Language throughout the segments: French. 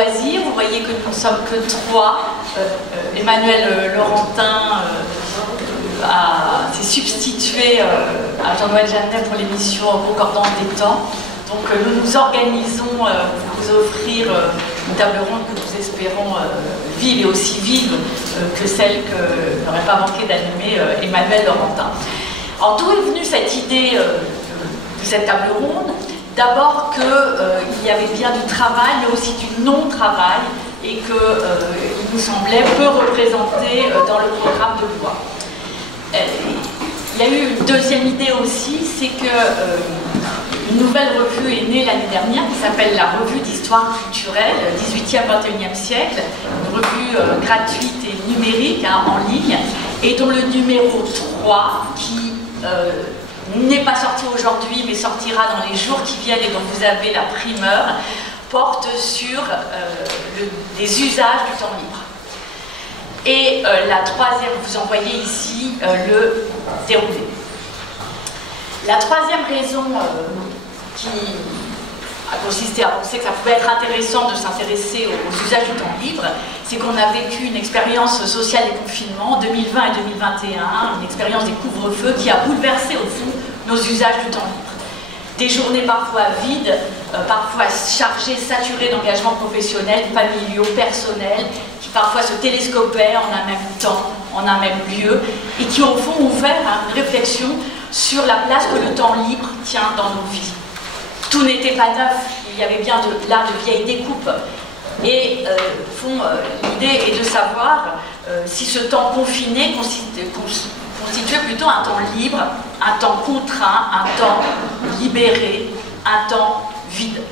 loisirs. Vous voyez que nous ne sommes que trois. Emmanuel Laurentin s'est substitué à Jean-Noël Jeannet pour l'émission Concordance des temps. Donc nous nous organisons pour vous offrir une table ronde que nous espérons vive et aussi vive que celle que n'aurait pas manqué d'animer Emmanuel Laurentin. Alors d'où est venue cette idée de cette table ronde? D'abord qu'il y avait bien du travail, mais aussi du non-travail, et qu'il nous semblait peu représenté dans le programme de loi. Il y a eu une deuxième idée aussi, c'est que une nouvelle revue est née l'année dernière qui s'appelle la Revue d'Histoire culturelle 18e-21e siècle, une revue gratuite et numérique en ligne, et dont le numéro 3, qui n'est pas sorti aujourd'hui mais sortira dans les jours qui viennent et dont vous avez la primeur, porte sur les usages du temps libre. Et la troisième, vous en voyez ici le déroulé. La troisième raison qui a consisté à penser que ça pouvait être intéressant de s'intéresser aux usages du temps libre, c'est qu'on a vécu une expérience sociale des confinements en 2020 et 2021, une expérience des couvre-feux qui a bouleversé au fond nos usages du temps libre. Des journées parfois vides, parfois chargées, saturées d'engagements professionnels, familiaux, personnels, qui parfois se télescopaient en un même temps, en un même lieu, et qui au fond ouvrent une réflexion sur la place que le temps libre tient dans nos vies. Tout n'était pas neuf, il y avait bien là de vieilles découpes. Et l'idée est de savoir si ce temps confiné constituait plutôt un temps libre, un temps contraint, un temps libéré, un temps vide.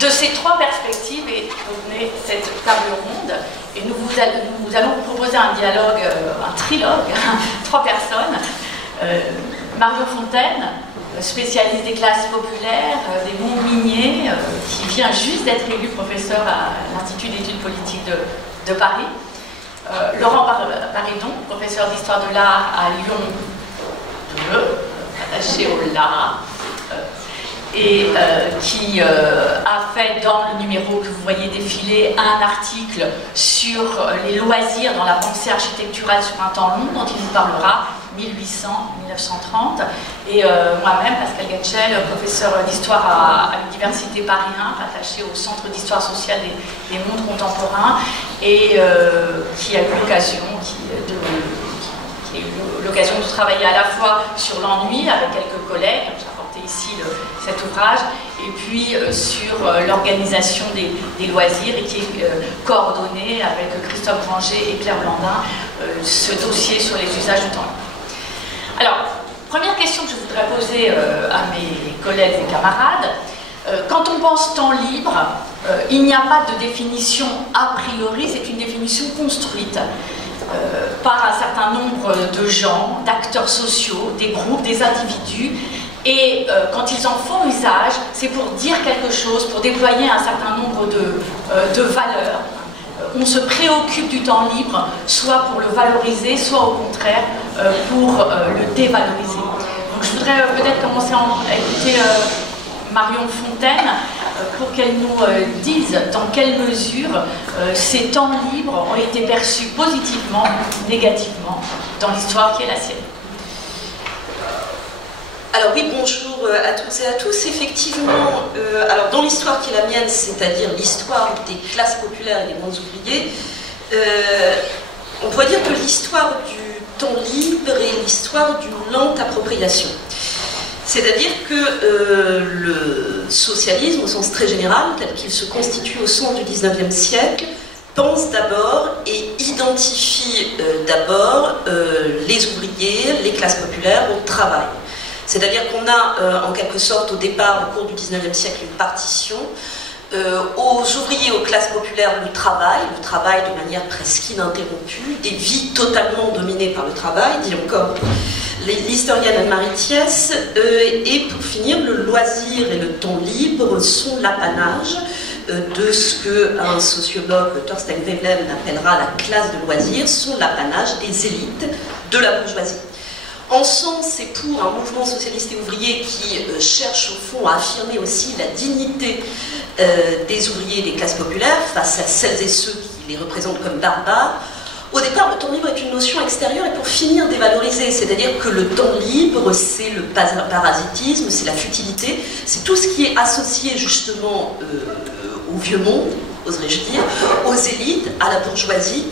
De ces trois perspectives est née cette table ronde, et nous allons vous proposer un dialogue, un trilogue, trois personnes. Marion Fontaine, spécialiste des classes populaires, des monts miniers, qui vient juste d'être élu professeur à l'Institut d'études politiques de Paris. Laurent Paridon, professeur d'histoire de l'art à Lyon 2, attaché au LAR, et qui a fait dans le numéro que vous voyez défiler un article sur les loisirs dans la pensée architecturale sur un temps long, dont il nous parlera, 1800-1930, et moi-même, Pascal Gatchel, professeur d'histoire à l'Université Paris 1, rattaché au Centre d'histoire sociale des mondes contemporains, et qui a eu l'occasion de travailler à la fois sur l'ennui avec quelques collègues, j'ai apporté ici cet ouvrage, et puis sur l'organisation des loisirs, et qui est coordonné avec Christophe Granger et Claire Blandin, ce dossier sur les usages du temps. Alors, première question que je voudrais poser à mes collègues et camarades. Quand on pense temps libre, il n'y a pas de définition a priori, c'est une définition construite par un certain nombre de gens, d'acteurs sociaux, des groupes, des individus, et quand ils en font usage, c'est pour dire quelque chose, pour déployer un certain nombre de valeurs. On se préoccupe du temps libre, soit pour le valoriser, soit au contraire pour le dévaloriser. Donc je voudrais peut-être commencer à écouter Marion Fontaine pour qu'elle nous dise dans quelle mesure ces temps libres ont été perçus positivement ou négativement dans l'histoire qui est la sienne. Alors oui, bonjour à toutes et à tous. Effectivement, alors dans l'histoire qui est la mienne, c'est-à-dire l'histoire des classes populaires et des mondes ouvriers, on pourrait dire que l'histoire du temps libre est l'histoire d'une lente appropriation. C'est-à-dire que le socialisme, au sens très général, tel qu'il se constitue au centre du XIXe siècle, pense d'abord et identifie d'abord les ouvriers, les classes populaires au travail. C'est-à-dire qu'on a en quelque sorte au départ, au cours du XIXe siècle, une partition aux ouvriers, aux classes populaires, le travail de manière presque ininterrompue, des vies totalement dominées par le travail, dit encore l'historienne Anne-Marie Thiès, et pour finir, le loisir et le temps libre sont l'apanage de ce qu'un sociologue, Thorstein Veblen, appellera la classe de loisirs, sont l'apanage des élites de la bourgeoisie. En sens, c'est pour un mouvement socialiste et ouvrier qui cherche au fond à affirmer aussi la dignité des ouvriers et des classes populaires face à celles et ceux qui les représentent comme barbares. Au départ, le temps libre est une notion extérieure et pour finir dévalorisée, c'est-à-dire que le temps libre, c'est le parasitisme, c'est la futilité, c'est tout ce qui est associé justement au vieux monde, oserais-je dire, aux élites, à la bourgeoisie,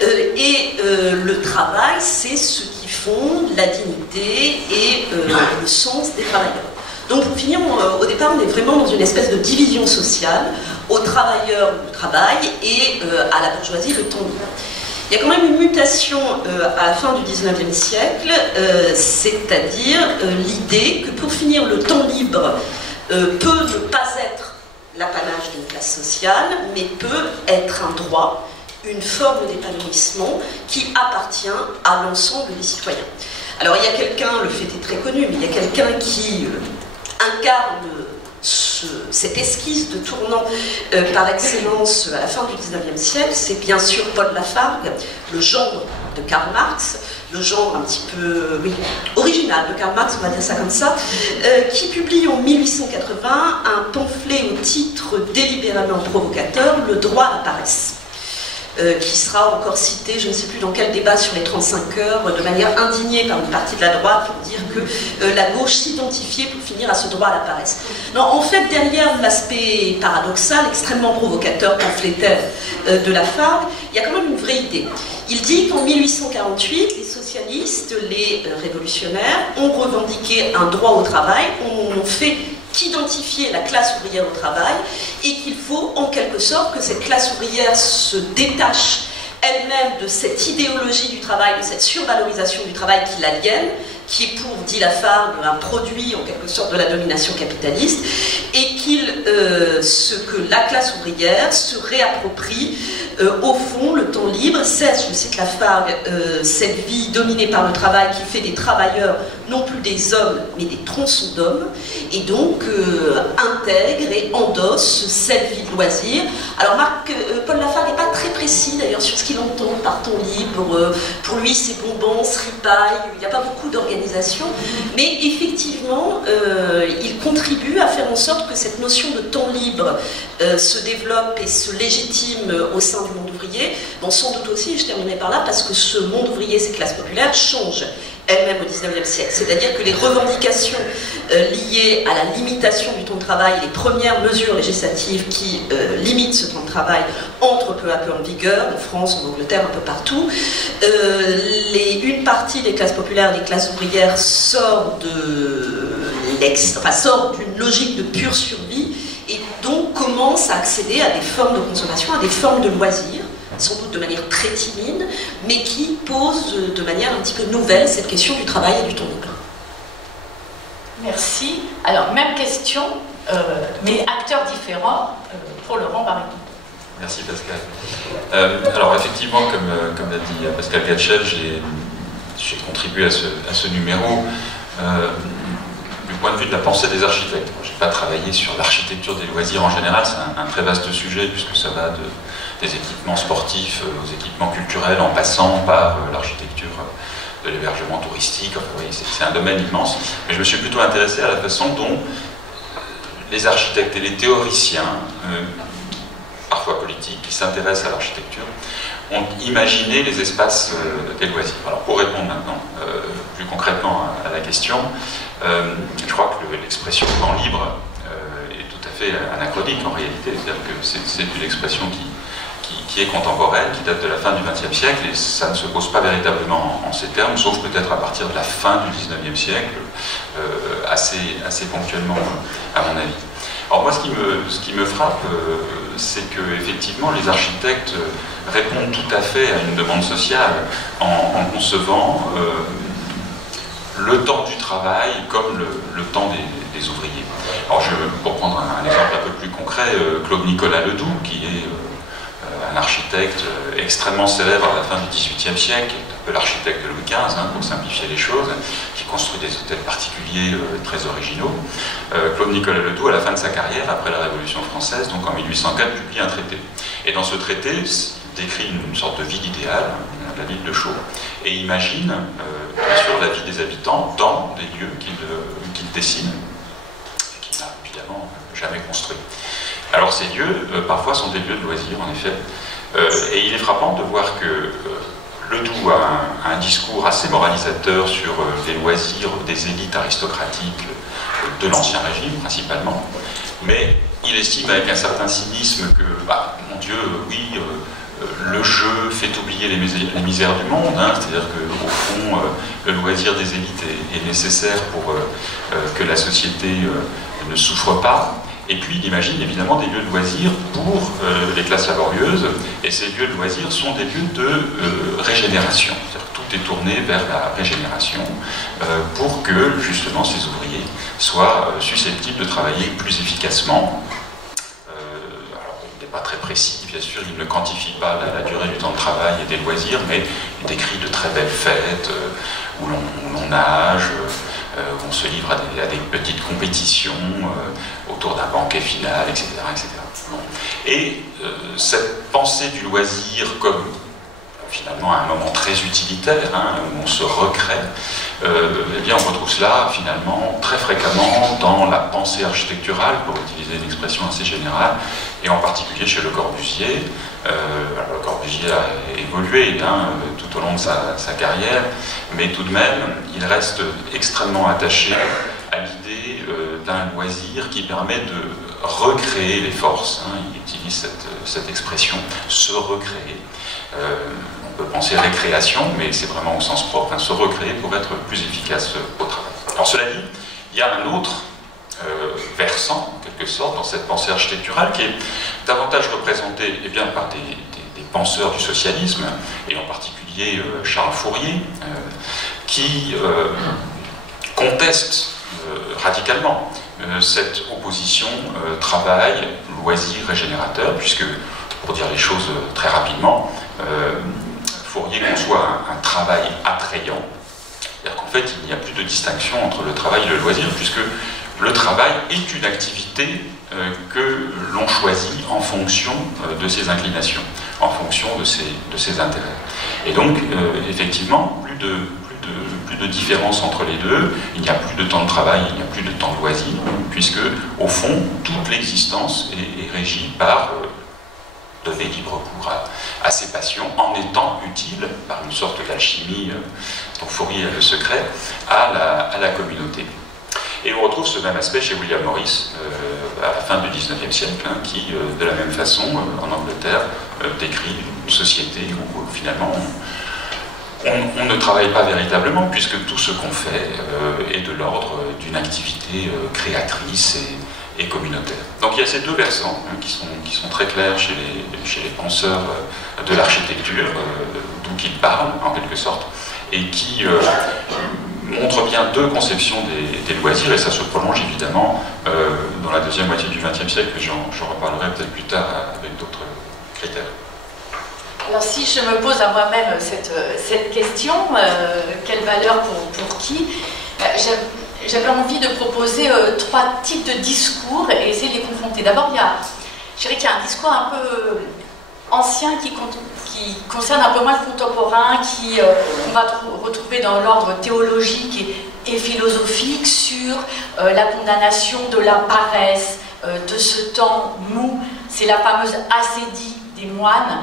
et le travail, c'est ce qui fonde la dignité et le sens des travailleurs. Donc pour finir, au départ, on est vraiment dans une espèce de division sociale, aux travailleurs le travail et à la bourgeoisie le temps libre. Il y a quand même une mutation à la fin du XIXe siècle, c'est-à-dire l'idée que pour finir le temps libre peut ne pas être l'apanage d'une classe sociale, mais peut être un droit, une forme d'épanouissement qui appartient à l'ensemble des citoyens. Alors il y a quelqu'un, le fait est très connu, mais il y a quelqu'un qui incarne cette esquisse de tournant par excellence à la fin du XIXe siècle, c'est bien sûr Paul Lafargue, le genre de Karl Marx, le genre un petit peu original de Karl Marx, on va dire ça comme ça, qui publie en 1880 un pamphlet au titre délibérément provocateur, Le droit à la paresse. Qui sera encore cité, je ne sais plus dans quel débat sur les 35 heures, de manière indignée par une partie de la droite pour dire que la gauche s'identifiait pour finir à ce droit à la paresse. Non, en fait, derrière l'aspect paradoxal, extrêmement provocateur, pamphlétaire de Lafargue, il y a quand même une vraie idée. Il dit qu'en 1848, les socialistes, les révolutionnaires ont revendiqué un droit au travail, ont fait qu'identifier la classe ouvrière au travail et qu'il faut en quelque sorte que cette classe ouvrière se détache elle-même de cette idéologie du travail, de cette survalorisation du travail qui l'aliène, qui est pour, dit Lafargue, un produit en quelque sorte de la domination capitaliste, et que la classe ouvrière se réapproprie au fond le temps libre, cesse, je cite Lafargue, cette vie dominée par le travail qui fait des travailleurs non plus des hommes mais des tronçons d'hommes, et donc intègre et endosse cette vie de loisir. Alors Paul Lafargue n'est pas très précis d'ailleurs sur ce qu'il entend par temps libre, pour lui c'est bonbons, ripaille, il n'y a pas beaucoup d'organisation, mais effectivement il contribue à faire en sorte que cette notion de temps libre se développe et se légitime au sein du monde ouvrier. Bon, sans doute aussi, je terminerai par là, parce que ce monde ouvrier, ces classes populaires changent elles-mêmes au XIXe siècle. C'est-à-dire que les revendications liées à la limitation du temps de travail, les premières mesures législatives qui limitent ce temps de travail entrent peu à peu en vigueur, en France, en Angleterre, un peu partout. Une partie des classes populaires, des classes ouvrières sort d'une logique de pure survie et donc commence à accéder à des formes de consommation, à des formes de loisirs, sans doute de manière très timide, mais qui pose de manière un petit peu nouvelle cette question du travail et du temps libre. Merci. Alors, même question, mais acteurs différents pour Laurent Barillon. Merci Pascal. Alors effectivement, comme l'a dit Pascal Gatchel, j'ai contribué à ce numéro du point de vue de la pensée des architectes. Je n'ai pas travaillé sur l'architecture des loisirs en général, c'est un très vaste sujet puisque ça va des équipements sportifs aux équipements culturels en passant par l'architecture de l'hébergement touristique. Enfin, oui, c'est un domaine immense. Mais je me suis plutôt intéressé à la façon dont les architectes et les théoriciens, parfois politiques, qui s'intéressent à l'architecture, ont imaginé les espaces des loisirs. Alors pour répondre maintenant plus concrètement à la question, je crois que l'expression temps libre est tout à fait anachronique en réalité, c'est-à-dire que c'est une expression qui est contemporaine, qui date de la fin du XXe siècle, et ça ne se pose pas véritablement en ces termes, sauf peut-être à partir de la fin du XIXe siècle, assez ponctuellement à mon avis. Alors moi, ce qui me frappe, c'est que effectivement les architectes répondent tout à fait à une demande sociale en concevant le temps du travail comme le temps des ouvriers. Alors pour prendre un exemple un peu plus concret, Claude Nicolas Ledoux, qui est un architecte extrêmement célèbre à la fin du XVIIIe siècle, un peu l'architecte de Louis XV, pour simplifier les choses, qui construit des hôtels particuliers très originaux. Claude Nicolas Ledoux, à la fin de sa carrière, après la Révolution française, donc en 1804, publie un traité. Et dans ce traité, il décrit une sorte de ville idéale, la ville de Chaux, et imagine, bien sûr, la vie des habitants dans des lieux qu'il dessine, et qu'il n'a évidemment jamais construit. Alors ces lieux, parfois, sont des lieux de loisirs, en effet, et il est frappant de voir que Ledoux a un discours assez moralisateur sur les loisirs des élites aristocratiques de l'Ancien Régime, principalement, mais il estime avec un certain cynisme que, mon Dieu, oui, le jeu fait oublier les misères du monde, hein, c'est-à-dire qu'au fond, le loisir des élites est nécessaire pour que la société ne souffre pas. Et puis il imagine évidemment des lieux de loisirs pour les classes laborieuses, et ces lieux de loisirs sont des lieux de régénération. C'est-à-dire que tout est tourné vers la régénération pour que justement ces ouvriers soient susceptibles de travailler plus efficacement. Alors il n'est pas très précis, bien sûr, il ne quantifie pas la durée du temps de travail et des loisirs, mais il décrit de très belles fêtes où l'on nage, où on se livre à des petites compétitions autour d'un banquet final, etc. etc. Et cette pensée du loisir comme finalement un moment très utilitaire, hein, où on se recrée, eh bien on retrouve cela finalement très fréquemment dans la pensée architecturale, pour utiliser une expression assez générale, et en particulier chez Le Corbusier. Alors Le Corbusier a évolué tout au long de sa carrière, mais tout de même, il reste extrêmement attaché à l'idée d'un loisir qui permet de recréer les forces. Hein, il utilise cette expression, se recréer. On peut penser récréation, mais c'est vraiment au sens propre, hein, se recréer pour être plus efficace au travail. Alors cela dit, il y a un autre versant, en quelque sorte, dans cette pensée architecturale, qui est davantage représenté par des penseurs du socialisme, et en particulier Charles Fourier, qui conteste radicalement cette opposition travail-loisir régénérateur, puisque, pour dire les choses très rapidement, Fourier conçoit un travail attrayant, c'est-à-dire qu'en fait il n'y a plus de distinction entre le travail et le loisir, puisque le travail est une activité que l'on choisit en fonction de ses inclinations, en fonction de ses intérêts. Et donc, effectivement, plus de différence entre les deux, il n'y a plus de temps de travail, il n'y a plus de temps de loisir, puisque, au fond, toute l'existence est régie par donner libre cours à ses passions, en étant utile, par une sorte d'alchimie dont Fourier a le secret, à la communauté. Et on retrouve ce même aspect chez William Morris, à la fin du XIXe siècle, hein, qui, de la même façon, en Angleterre, décrit une société où, finalement, on ne travaille pas véritablement, puisque tout ce qu'on fait est de l'ordre d'une activité créatrice et communautaire. Donc il y a ces deux versants hein, qui sont très clairs chez les penseurs de l'architecture, d'où ils parlent, en quelque sorte, et qui montre bien deux conceptions des loisirs, et ça se prolonge évidemment dans la deuxième moitié du XXe siècle, mais j'en reparlerai peut-être plus tard avec d'autres critères. Alors si je me pose à moi-même cette question, quelle valeur pour qui, j'avais envie de proposer trois types de discours et essayer de les confronter. D'abord, je dirais qu'il y a un discours un peu ancien qui concerne un peu moins le contemporain, qu'on va retrouver dans l'ordre théologique et philosophique sur la condamnation de la paresse, de ce temps mou. C'est la fameuse ascédie des moines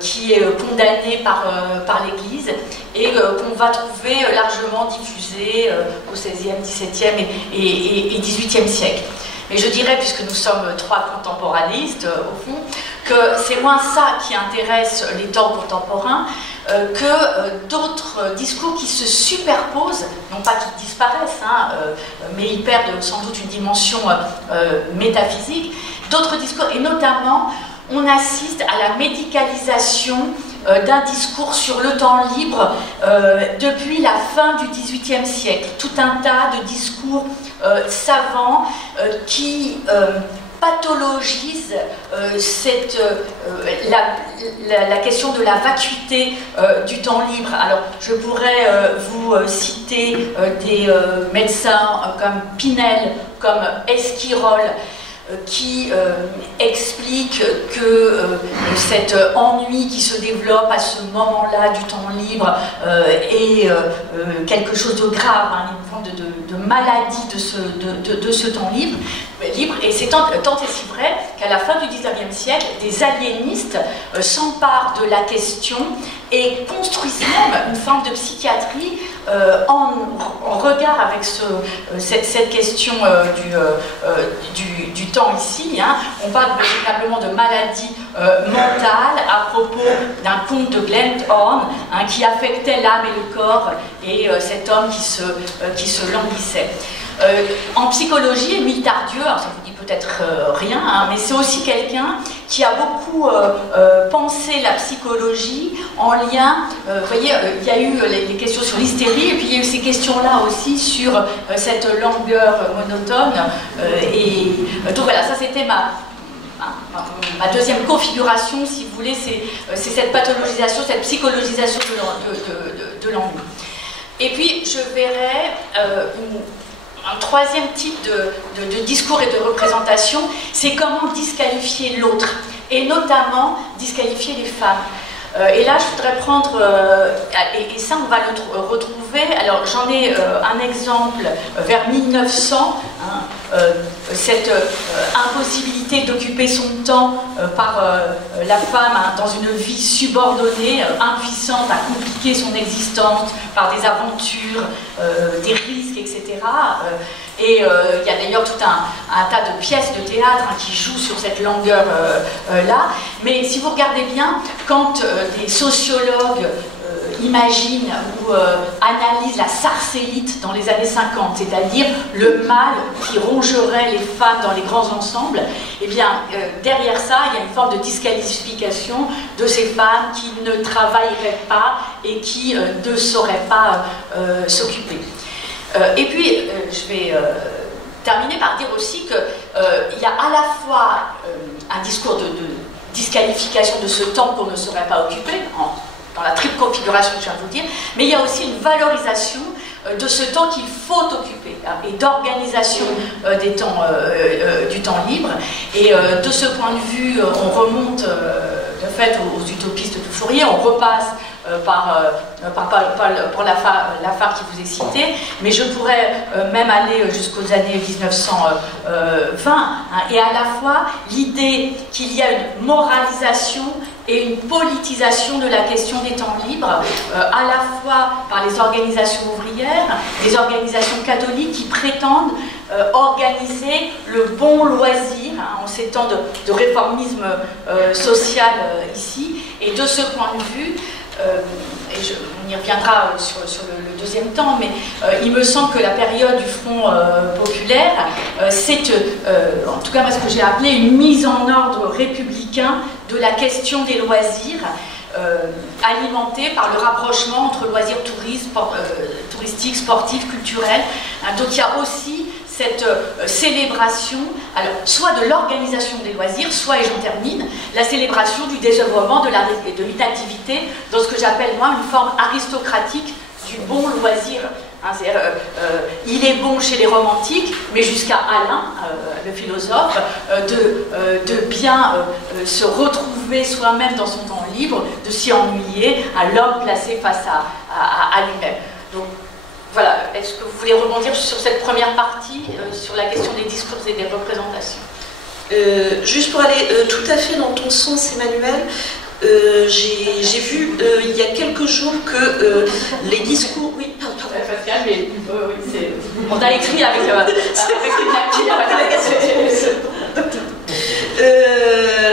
qui est condamnée par l'Église et qu'on va trouver largement diffusée au XVIe, XVIIe et XVIIIe siècle. Mais je dirais, puisque nous sommes trois contemporanistes, au fond, que c'est moins ça qui intéresse les temps contemporains que d'autres discours qui se superposent, non pas qui disparaissent, hein, mais ils perdent sans doute une dimension métaphysique, d'autres discours, et notamment, on assiste à la médicalisation d'un discours sur le temps libre depuis la fin du XVIIIe siècle. Tout un tas de discours savants qui pathologisent la question de la vacuité du temps libre. Alors, je pourrais vous citer des médecins comme Pinel, comme Esquirol, qui explique que cet ennui qui se développe à ce moment-là du temps libre est quelque chose de grave, hein, une forme de maladie de ce temps libre, et c'est tant et si vrai qu'à la fin du XIXe siècle, des aliénistes s'emparent de la question et construisent même une forme de psychiatrie en regard avec cette question du temps ici. Hein. On parle véritablement de maladie mentale à propos d'un conte de Glenthorne hein, qui affectait l'âme et le corps et cet homme qui se languissait. En psychologie, Émile Tardieu, alors ça vous dit peut-être rien, hein, mais c'est aussi quelqu'un qui a beaucoup pensé la psychologie en lien, vous voyez, il y a eu les questions sur l'hystérie, et puis il y a eu ces questions-là aussi sur cette langueur monotone, et donc voilà, ça c'était ma deuxième configuration, si vous voulez, c'est cette pathologisation, cette psychologisation de l'ennui. Et puis je verrai un troisième type de discours et de représentation, c'est comment disqualifier l'autre, et notamment disqualifier les femmes. Et là, je voudrais prendre, et ça on va le retrouver, alors j'en ai un exemple vers 1900, hein, cette impossibilité d'occuper son temps par la femme hein, dans une vie subordonnée, impuissante à compliquer son existence par des aventures, des risques, etc. Et il y a d'ailleurs tout un tas de pièces de théâtre hein, qui jouent sur cette langueur-là. Mais si vous regardez bien, quand des sociologues imaginent ou analysent la sarcellite dans les années 50, c'est-à-dire le mal qui rongerait les femmes dans les grands ensembles, eh bien, derrière ça, il y a une forme de disqualification de ces femmes qui ne travailleraient pas et qui ne sauraient pas s'occuper. Et puis, je vais terminer par dire aussi qu'il y a à la fois un discours de disqualification de ce temps qu'on ne saurait pas occuper, dans la triple configuration que je viens de vous dire, mais il y a aussi une valorisation de ce temps qu'il faut occuper hein, et d'organisation du temps libre. Et de ce point de vue, on remonte de fait aux utopistes de Fourier, on repasse pour Lafargue qui vous est cité, mais je pourrais même aller jusqu'aux années 1920, hein, et à la fois l'idée qu'il y a une moralisation et une politisation de la question des temps libres, à la fois par les organisations ouvrières, les organisations catholiques qui prétendent organiser le bon loisir, hein, en ces temps de réformisme social ici, et de ce point de vue, on y reviendra sur le deuxième temps, mais il me semble que la période du Front populaire, c'est en tout cas moi, ce que j'ai appelé une mise en ordre républicain de la question des loisirs, alimentée par le rapprochement entre loisirs touristiques, sportifs, culturels. Hein, donc il y a aussi cette célébration, alors, soit de l'organisation des loisirs, soit, et j'en termine, la célébration du désœuvrement, de l'inactivité, dans ce que j'appelle moi une forme aristocratique du bon loisir. Hein, il est bon chez les romantiques, mais jusqu'à Alain, le philosophe, de bien se retrouver soi-même dans son temps libre, de s'y ennuyer, à l'homme placé face à lui-même. Donc, voilà, est-ce que vous voulez rebondir sur cette première partie, sur la question des discours et des représentations? Juste pour aller tout à fait dans ton sens, Emmanuel, j'ai vu il y a quelques jours que les discours... Oui, pardon. Pascal, mais on a écrit avec une appli.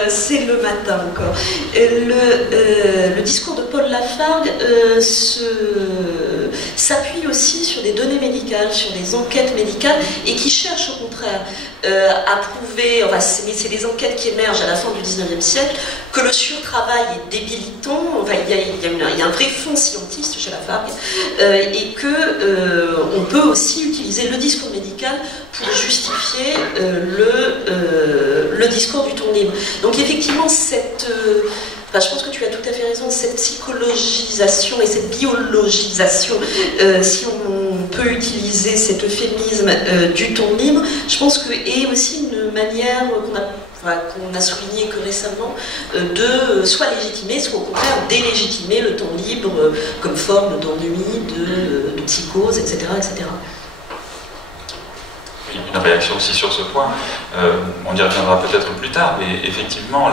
C'est le matin encore. Le discours de Paul Lafargue s'appuie aussi sur des données médicales, sur des enquêtes médicales, et qui cherche au contraire à prouver, enfin, c'est des enquêtes qui émergent à la fin du XIXe siècle, que le surtravail est débilitant, enfin, il y a un vrai fond scientiste chez Lafargue, et qu'on peut aussi utiliser le discours médical pour justifier le discours du temps libre. Donc effectivement, je pense que tu as tout à fait raison, cette psychologisation et cette biologisation, si on peut utiliser cet euphémisme du temps libre, je pense que est aussi une manière qu'on a souligné que récemment, de soit légitimer, soit au contraire délégitimer le temps libre comme forme d'ennui, de psychose, etc., etc. Oui, une réaction aussi sur ce point. On y reviendra peut-être plus tard, mais effectivement,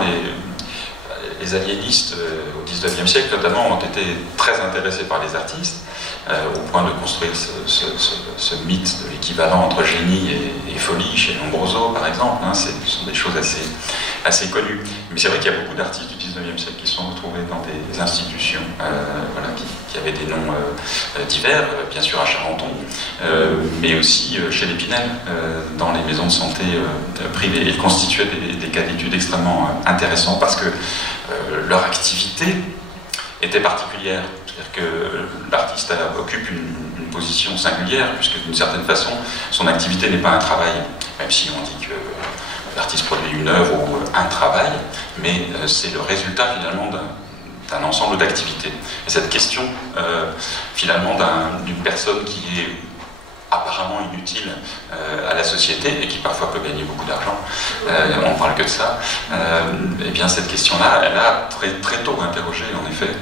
les aliénistes au XIXe siècle notamment ont été très intéressés par les artistes, au point de construire ce mythe de l'équivalent entre génie et folie chez Lombroso par exemple. Hein, ce sont des choses assez connues. Mais c'est vrai qu'il y a beaucoup d'artistes du XIXe siècle qui sont retrouvés dans des institutions voilà, qui avaient des noms divers, bien sûr à Charenton, mais aussi chez les Pinel, dans les maisons de santé privées. Ils constituaient des cas d'études extrêmement intéressants parce que leur activité était particulière. C'est-à-dire que l'artiste occupe une position singulière, puisque d'une certaine façon, son activité n'est pas un travail, même si on dit que l'artiste produit une œuvre ou un travail, mais c'est le résultat finalement d'un ensemble d'activités. Et cette question, finalement, d'une personne qui est apparemment inutile à la société et qui parfois peut gagner beaucoup d'argent, on ne parle que de ça, et bien cette question-là, elle a très tôt interrogé en effet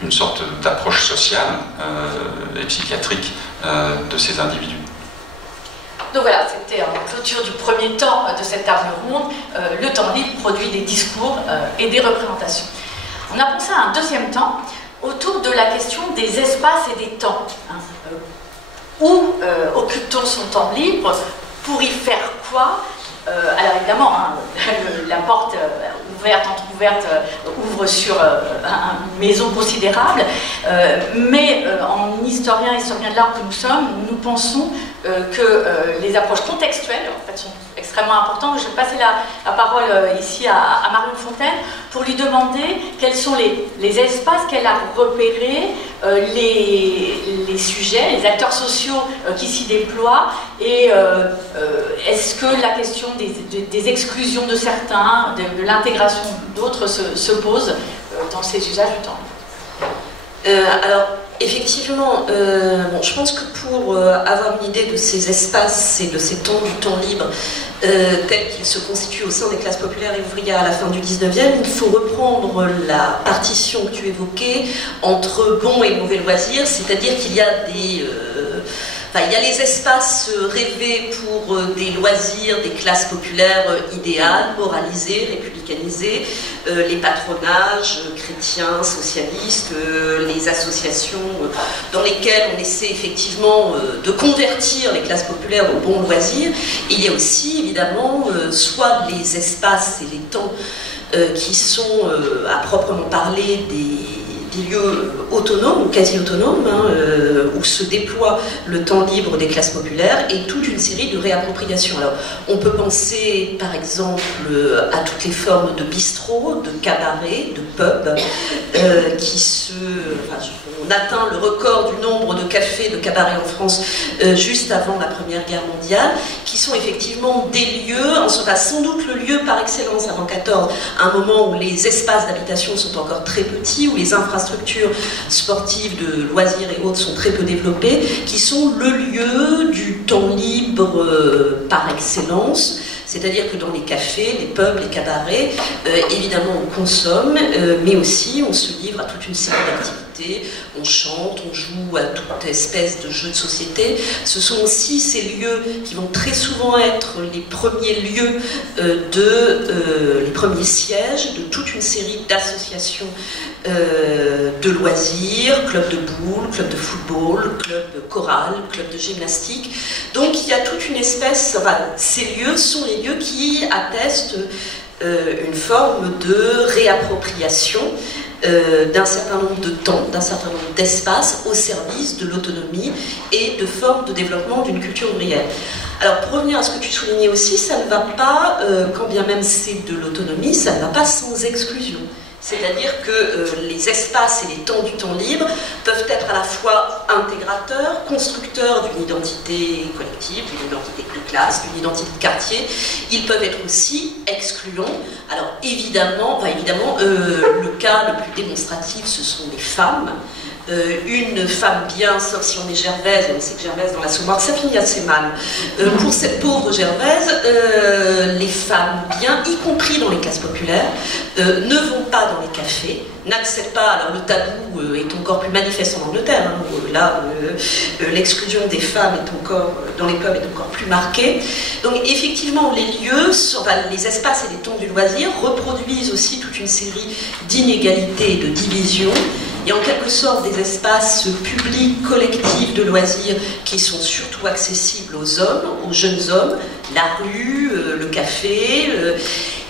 une sorte d'approche sociale et psychiatrique de ces individus. Donc voilà, c'était en clôture du premier temps de cette table ronde. Le temps libre produit des discours et des représentations. On a pensé à un deuxième temps autour de la question des espaces et des temps. Où occupe-t-on son temps libre? Pour y faire quoi? Alors évidemment, hein, la porte entrouverte ouvre sur une maison considérable, mais en historien de l'art que nous sommes, nous pensons que les approches contextuelles en fait, sont extrêmement importantes. Je vais passer la parole ici à Marion Fontaine pour lui demander quels sont les espaces qu'elle a repérés, les sujets, les acteurs sociaux qui s'y déploient, et est-ce que la question des exclusions de certains, de l'intégration d'autres se pose dans ces usages du temps? Alors, effectivement, bon, je pense que pour avoir une idée de ces espaces et de ces temps du temps libre tels qu'ils se constituent au sein des classes populaires et ouvrières à la fin du 19e, il faut reprendre la partition que tu évoquais entre bons et mauvais loisirs, c'est-à-dire qu'il y a il y a les espaces rêvés pour des loisirs, des classes populaires idéales, moralisées, républicanisées, les patronages chrétiens, socialistes, les associations dans lesquelles on essaie effectivement de convertir les classes populaires aux bons loisirs. Et il y a aussi évidemment soit les espaces et les temps qui sont à proprement parler des lieux autonomes ou quasi autonomes, hein, où se déploie le temps libre des classes populaires, et toute une série de réappropriations. Alors, on peut penser par exemple à toutes les formes de bistrot, de cabaret, de pub, on atteint le record du nombre de cafés, de cabarets en France juste avant la Première Guerre mondiale, qui sont effectivement des lieux, sans doute le lieu par excellence avant 14, un moment où les espaces d'habitation sont encore très petits, où les infrastructures sportives de loisirs et autres sont très peu développées, qui sont le lieu du temps libre par excellence. C'est-à-dire que dans les cafés, les pubs, les cabarets, évidemment on consomme, mais aussi on se livre à toute une série d'activités, on chante, on joue à toute espèce de jeux de société. Ce sont aussi ces lieux qui vont très souvent être les premiers lieux les premiers sièges de toute une série d'associations de loisirs, clubs de boules, clubs de football, clubs choral, clubs de gymnastique. Donc il y a toute une espèce, ces lieux sont les lieux qui attestent une forme de réappropriation d'un certain nombre de temps, d'un certain nombre d'espaces au service de l'autonomie et de formes de développement d'une culture ouvrière. Alors pour revenir à ce que tu soulignais aussi, ça ne va pas, quand bien même c'est de l'autonomie, ça ne va pas sans exclusion. C'est-à-dire que les espaces et les temps du temps libre peuvent être à la fois intégrateurs, constructeurs d'une identité collective, d'une identité de classe, d'une identité de quartier. Ils peuvent être aussi excluants. Alors évidemment, le cas le plus démonstratif, ce sont les femmes. une femme bien, sauf si on est Gervaise, et on sait que Gervaise dans l'Assommoir, ça finit assez mal. Pour cette pauvre Gervaise, les femmes bien, y compris dans les classes populaires, ne vont pas dans les cafés, n'accèdent pas, alors le tabou est encore plus manifeste en Angleterre, hein, où là l'exclusion des femmes est encore, dans les pubs est encore plus marquée. Donc effectivement les lieux, enfin, les espaces et les temps du loisir reproduisent aussi toute une série d'inégalités et de divisions. Et en quelque sorte des espaces publics, collectifs de loisirs qui sont surtout accessibles aux hommes, aux jeunes hommes, la rue, le café,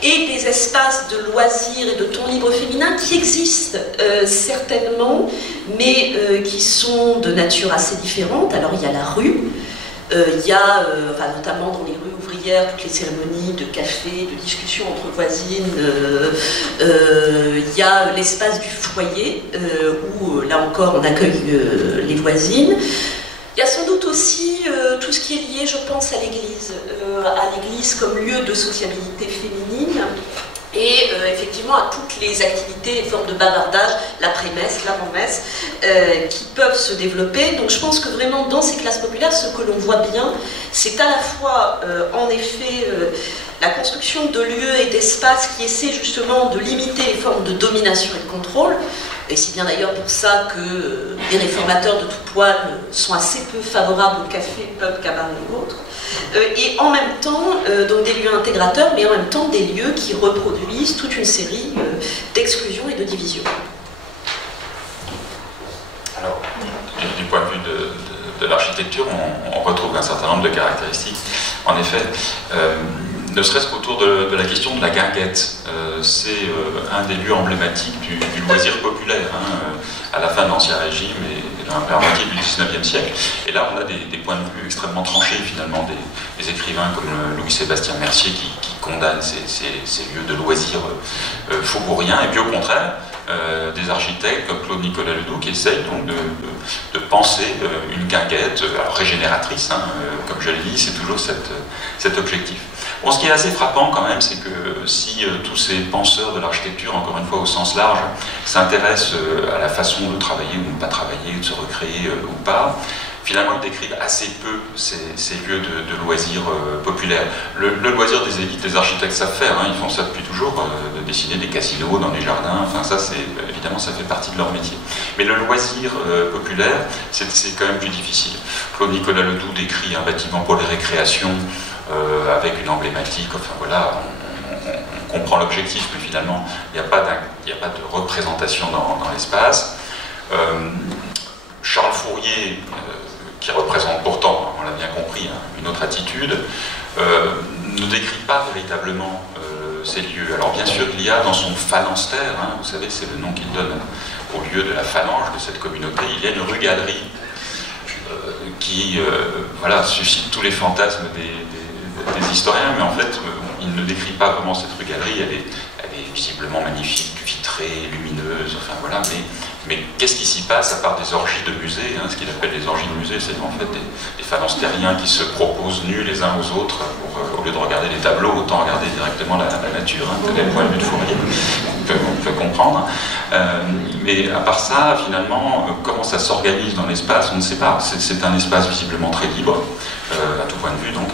et des espaces de loisirs et de temps libre féminin qui existent certainement, mais qui sont de nature assez différente. Alors il y a la rue, il y a, enfin, notamment dans les rues ouvrières, toutes les cérémonies de café, de discussion entre voisines. Il y a l'espace du foyer, où là encore on accueille les voisines. Il y a sans doute aussi tout ce qui est lié, je pense, à l'église comme lieu de sociabilité féminine. Et effectivement à toutes les activités et formes de bavardage, l'après-messe, l'avant-messe, qui peuvent se développer. Donc je pense que vraiment dans ces classes populaires, ce que l'on voit bien, c'est à la fois en effet la construction de lieux et d'espaces qui essaient justement de limiter les formes de domination et de contrôle. Et c'est bien d'ailleurs pour ça que les réformateurs de tout poil sont assez peu favorables au café, pub, cabaret ou autres. Et en même temps, donc des lieux intégrateurs, mais en même temps des lieux qui reproduisent toute une série d'exclusions et de divisions. Alors, du point de vue de l'architecture, on retrouve un certain nombre de caractéristiques. En effet, ne serait-ce qu'autour de la question de la guinguette. C'est un des lieux emblématiques du loisir populaire, hein, à la fin de l'Ancien Régime et dans la première moitié du XIXe siècle. Et là, on a des points de vue extrêmement tranchés, finalement, des écrivains comme Louis-Sébastien Mercier qui condamnent ces lieux de loisirs faubouriens, et puis au contraire, des architectes comme Claude-Nicolas Ledoux qui essayent donc de penser une guinguette alors régénératrice, hein, comme je l'ai dit, c'est toujours cet objectif. Bon, ce qui est assez frappant quand même, c'est que si tous ces penseurs de l'architecture, encore une fois au sens large, s'intéressent à la façon de travailler ou de ne pas travailler, de se recréer ou pas, finalement ils décrivent assez peu ces lieux de loisirs populaires. Le loisir des élites, les architectes savent faire, hein, ils font ça depuis toujours, de dessiner des casinos dans les jardins, enfin ça c'est évidemment ça fait partie de leur métier. Mais le loisir populaire, c'est quand même plus difficile. Claude-Nicolas Ledoux décrit un bâtiment pour les récréations, avec une emblématique, enfin voilà, on comprend l'objectif, mais finalement, il n'y a pas de représentation dans l'espace. Charles Fourier, qui représente pourtant, on l'a bien compris, hein, une autre attitude, ne décrit pas véritablement ces lieux. Alors bien sûr, il y a dans son phalanstère, hein, vous savez, c'est le nom qu'il donne au lieu de la phalange de cette communauté, il y a une rue-galerie qui voilà, suscite tous les fantasmes des historiens, mais en fait, il ne décrit pas vraiment cette rue-galerie, elle est visiblement magnifique, vitrée, lumineuse, enfin voilà, mais qu'est-ce qui s'y passe à part des orgies de musée, hein, ce qu'il appelle les orgies de musée, c'est en fait des phalanstériens qui se proposent nus les uns aux autres, au lieu de regarder les tableaux, autant regarder directement la nature, hein, tel est le point de vue de Fourier, on peut comprendre. Mais à part ça, finalement, comment ça s'organise dans l'espace, on ne sait pas. C'est un espace visiblement très libre, à tout point de vue, donc,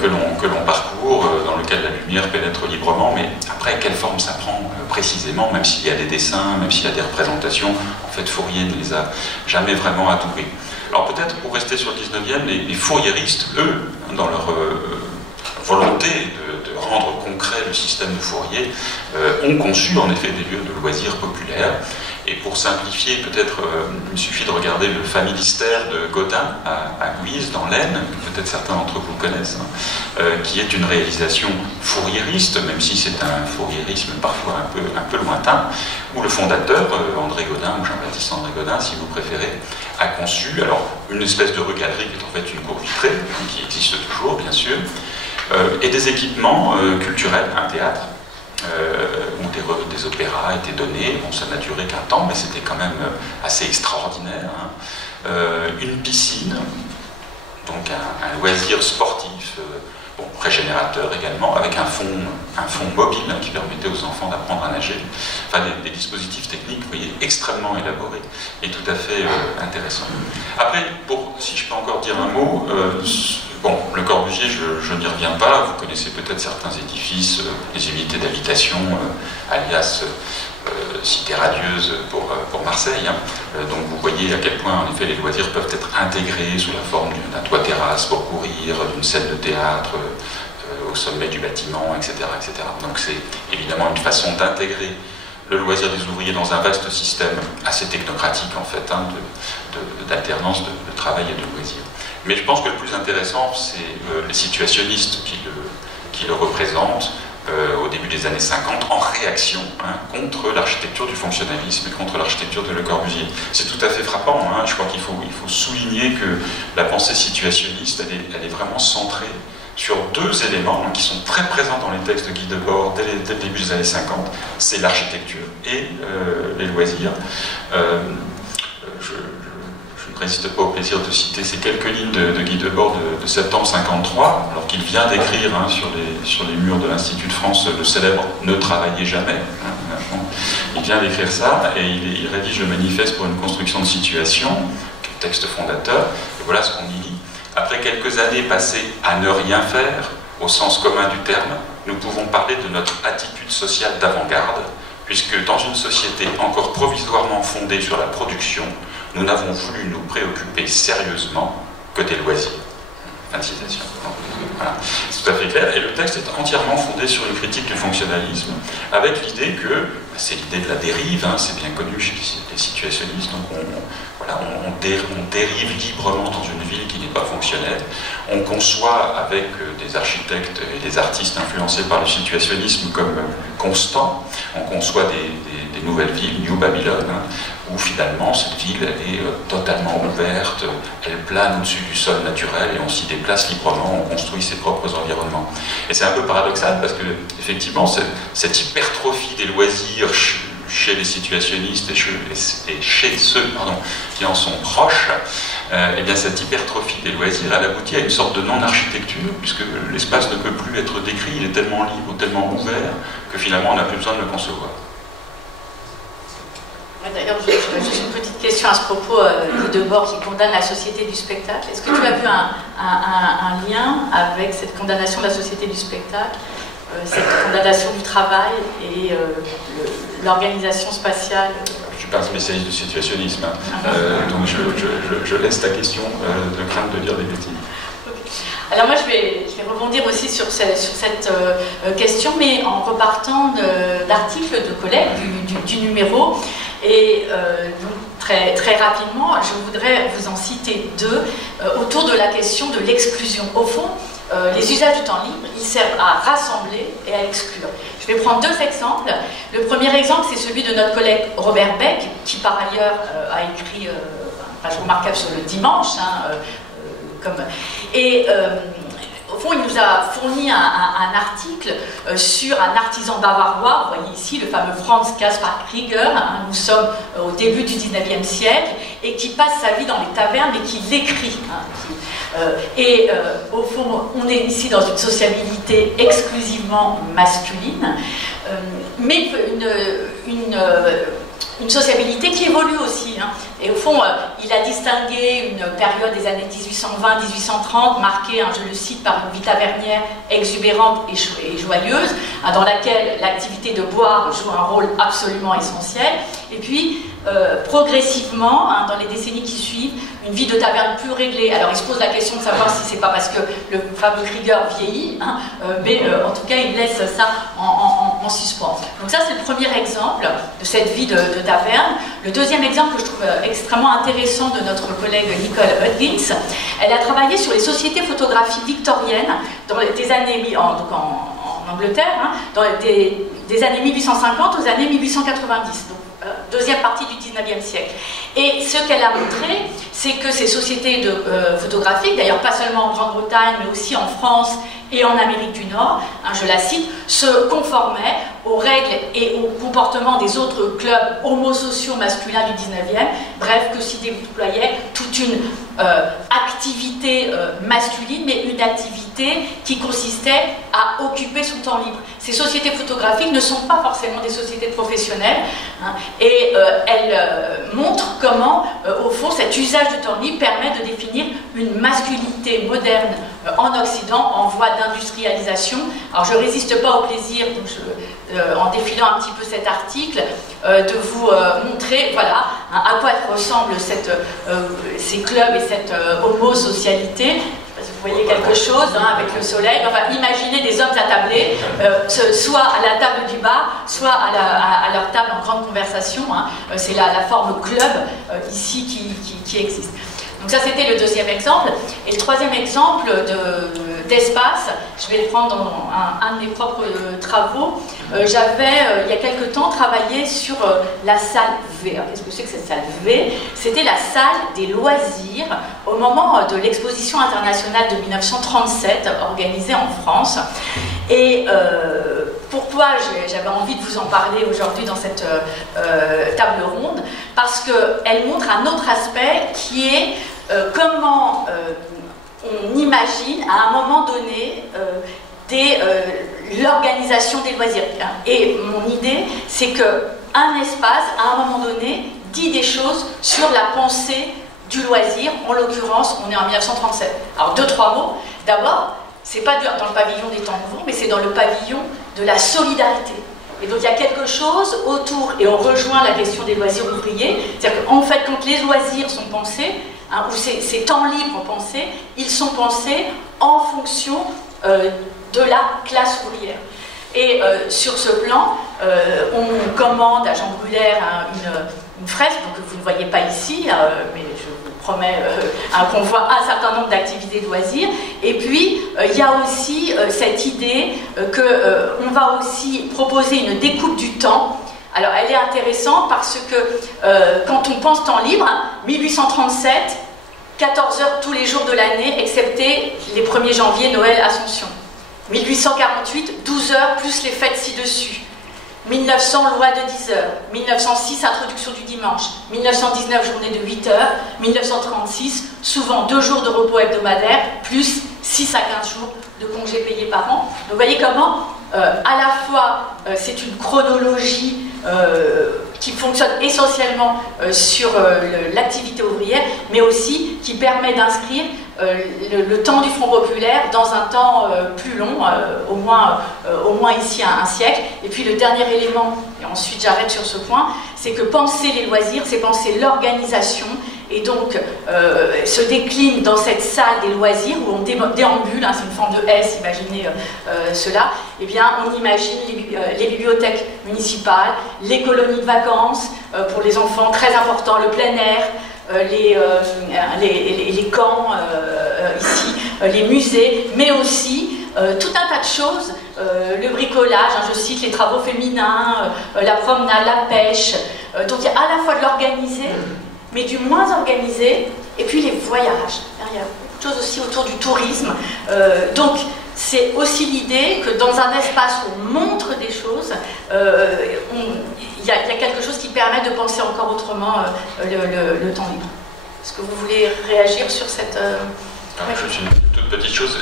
que l'on parcourt, dans lequel la lumière pénètre librement, mais après, quelle forme ça prend précisément, même s'il y a des dessins, même s'il y a des représentations, en fait, Fourier ne les a jamais vraiment adoubés. Alors peut-être, pour rester sur le 19e, les fouriéristes, eux, dans leur volonté de rendre concret le système de Fourier, ont conçu en effet des lieux de loisirs populaires. Et pour simplifier, peut-être il suffit de regarder le Familistère de Godin à Guise, dans l'Aisne, peut-être certains d'entre vous connaissent, hein, qui est une réalisation fouriériste, même si c'est un fouriérisme parfois un peu lointain, où le fondateur, André Godin, ou Jean-Baptiste André Godin, si vous préférez, a conçu alors une espèce de rue-galerie qui est en fait une cour vitrée, qui existe toujours, bien sûr, et des équipements culturels, un théâtre, où des opéras étaient donnés. Bon, ça n'a duré qu'un temps, mais c'était quand même assez extraordinaire, hein. Une piscine, donc un loisir sportif bon, régénérateur également, avec un fond mobile qui permettait aux enfants d'apprendre à nager. Enfin, des dispositifs techniques, vous voyez, extrêmement élaborés et tout à fait intéressants. Après, si je peux encore dire un mot, bon, Le Corbusier, je n'y reviens pas. Vous connaissez peut-être certains édifices, les unités d'habitation, alias Cité radieuse pour Marseille. Donc vous voyez à quel point, en effet, les loisirs peuvent être intégrés sous la forme d'un toit-terrasse pour courir, d'une scène de théâtre au sommet du bâtiment, etc. etc. Donc c'est évidemment une façon d'intégrer le loisir des ouvriers dans un vaste système assez technocratique, en fait, d'alternance de travail et de loisirs. Mais je pense que le plus intéressant, c'est les situationnistes qui le représentent au début des années 50, en réaction contre l'architecture du fonctionnalisme et contre l'architecture de Le Corbusier. C'est tout à fait frappant. Je crois qu'il faut souligner que la pensée situationniste, elle est vraiment centrée sur deux éléments qui sont très présents dans les textes de Guy Debord dès le début des années 50. C'est l'architecture et les loisirs. Je ne résiste pas au plaisir de citer ces quelques lignes de Guy Debord de septembre 53, alors qu'il vient d'écrire sur les murs de l'Institut de France le célèbre « Ne travaillez jamais ». Il vient d'écrire ça et il rédige le manifeste pour une construction de situation, qui est le texte fondateur, et voilà ce qu'on y lit. Après quelques années passées à ne rien faire, au sens commun du terme, nous pouvons parler de notre attitude sociale d'avant-garde, puisque dans une société encore provisoirement fondée sur la production, nous n'avons voulu nous préoccuper sérieusement que des loisirs. Fin de citation. Voilà. C'est tout à fait clair. Et le texte est entièrement fondé sur une critique du fonctionnalisme, avec l'idée que, c'est l'idée de la dérive, c'est bien connu chez les situationnistes, donc on dérive librement dans une ville qui n'est pas fonctionnelle. On conçoit avec des architectes et des artistes influencés par le situationnisme comme constant. On conçoit des nouvelles villes, New Babylon, où finalement cette ville est totalement ouverte, elle plane au-dessus du sol naturel et on s'y déplace librement, on construit ses propres environnements. Et c'est un peu paradoxal parce que effectivement cette hypertrophie des loisirs chez les situationnistes et chez ceux qui en sont proches, eh bien cette hypertrophie des loisirs, elle aboutit à une sorte de non-architecture, puisque l'espace ne peut plus être décrit, il est tellement libre, tellement ouvert, que finalement on n'a plus besoin de le concevoir. D'ailleurs, j'ai juste une petite question à ce propos, Guy Debord qui condamne la société du spectacle. Est-ce que tu as vu un lien avec cette condamnation de la société du spectacle, cette condamnation du travail et l'organisation spatiale? Je ne suis pas un spécialiste du situationnisme, donc je laisse ta question de crainte de dire des bêtises. Alors moi je vais rebondir aussi sur cette question, mais en repartant d'articles de collègues du numéro. Et donc très rapidement, je voudrais vous en citer deux autour de la question de l'exclusion. Au fond, les usages du temps libre, ils servent à rassembler et à exclure. Je vais prendre deux exemples. Le premier exemple, c'est celui de notre collègue Robert Beck, qui par ailleurs a écrit un page remarquable sur le dimanche, au fond, il nous a fourni un article sur un artisan bavarois, vous voyez ici le fameux Franz Kaspar Krieger, nous sommes au début du 19e siècle, et qui passe sa vie dans les tavernes et qui l'écrit. Au fond, on est ici dans une sociabilité exclusivement masculine, mais une sociabilité qui évolue aussi. Et au fond, il a distingué une période des années 1820-1830, marquée, je le cite, par une vie tavernière exubérante et joyeuse, dans laquelle l'activité de boire joue un rôle absolument essentiel. Et puis, progressivement, dans les décennies qui suivent, une vie de taverne plus réglée. Alors il se pose la question de savoir si c'est pas parce que le fameux Krieger vieillit, mais en tout cas il laisse ça en suspens. Donc ça c'est le premier exemple de cette vie de taverne. Le deuxième exemple que je trouve extrêmement intéressant de notre collègue Nicole Hudgens, elle a travaillé sur les sociétés photographiques victoriennes dans des années en Angleterre, des années 1850 aux années 1890. Donc, deuxième partie du 19e siècle. Et ce qu'elle a montré, c'est que ces sociétés photographiques, d'ailleurs pas seulement en Grande-Bretagne, mais aussi en France et en Amérique du Nord, je la cite, se conformaient aux règles et aux comportements des autres clubs homosociaux masculins du 19e, bref, que s'y déployait toute une activité masculine, mais une activité activité qui consistait à occuper son temps libre. Ces sociétés photographiques ne sont pas forcément des sociétés professionnelles, hein, et elles montrent comment, au fond, cet usage du temps libre permet de définir une masculinité moderne en Occident, en voie d'industrialisation. Alors je ne résiste pas au plaisir, donc en défilant un petit peu cet article, de vous montrer, voilà, hein, à quoi ressemblent ces clubs et cette homosocialité. Vous voyez quelque chose, hein, avec le soleil. Enfin, imaginez des hommes attablés, soit à la table du bar, soit à leur table en grande conversation. Hein. C'est la forme club ici qui existe. Donc ça, c'était le deuxième exemple. Et le troisième exemple d'espace, je vais le prendre dans un de mes propres travaux. J'avais, il y a quelque temps, travaillé sur la salle V. Qu'est-ce que c'est que cette salle V? C'était la salle des loisirs au moment de l'exposition internationale de 1937, organisée en France. Et pourquoi j'avais envie de vous en parler aujourd'hui dans cette table ronde? Parce qu'elle montre un autre aspect qui est comment on imagine à un moment donné l'organisation des loisirs. Et mon idée, c'est qu'un espace, à un moment donné, dit des choses sur la pensée du loisir. En l'occurrence, on est en 1937. Alors, 2-3 mots. D'abord, c'est pas dans le pavillon des temps nouveaux, mais c'est dans le pavillon de la solidarité. Et donc il y a quelque chose autour, et on rejoint la question des loisirs ouvriers, c'est-à-dire qu'en fait, quand les loisirs sont pensés, hein, ou ces temps libres pensés, ils sont pensés en fonction de la classe ouvrière. Et sur ce plan, on commande à Jean Brulaire une fresque, donc vous ne voyez pas ici, mais je vous promets qu'on voit un certain nombre d'activités de loisirs. Et puis, il y a aussi cette idée qu'on va aussi proposer une découpe du temps. Alors, elle est intéressante parce que quand on pense temps libre, 1837, 14 heures tous les jours de l'année, excepté les 1er janvier, Noël, Ascension. 1848, 12 heures plus les fêtes ci-dessus. 1900, loi de 10 heures. 1906, introduction du dimanche. 1919, journée de 8 heures. 1936, souvent 2 jours de repos hebdomadaire, plus 6 à 15 jours de congés payés par an. Donc vous voyez comment, à la fois, c'est une chronologie qui fonctionne essentiellement sur l'activité ouvrière, mais aussi qui permet d'inscrire le temps du Front populaire dans un temps plus long, au moins ici un siècle. Et puis le dernier élément, et ensuite j'arrête sur ce point, c'est que penser les loisirs, c'est penser l'organisation, et donc se décline dans cette salle des loisirs où on déambule, hein, c'est une forme de S, imaginez cela, et bien on imagine les bibliothèques municipales, les colonies de vacances pour les enfants, très important, le plein air, les camps ici, les musées, mais aussi tout un tas de choses, le bricolage, hein, je cite les travaux féminins, la promenade, la pêche, donc il y a à la fois de l'organisé, mais du moins organisé, et puis les voyages. Il y a beaucoup de choses aussi autour du tourisme, donc c'est aussi l'idée que dans un espace où on montre des choses, il y a quelque chose qui permet de penser encore autrement le temps libre. Est-ce que vous voulez réagir sur cette... Juste une toute petite chose.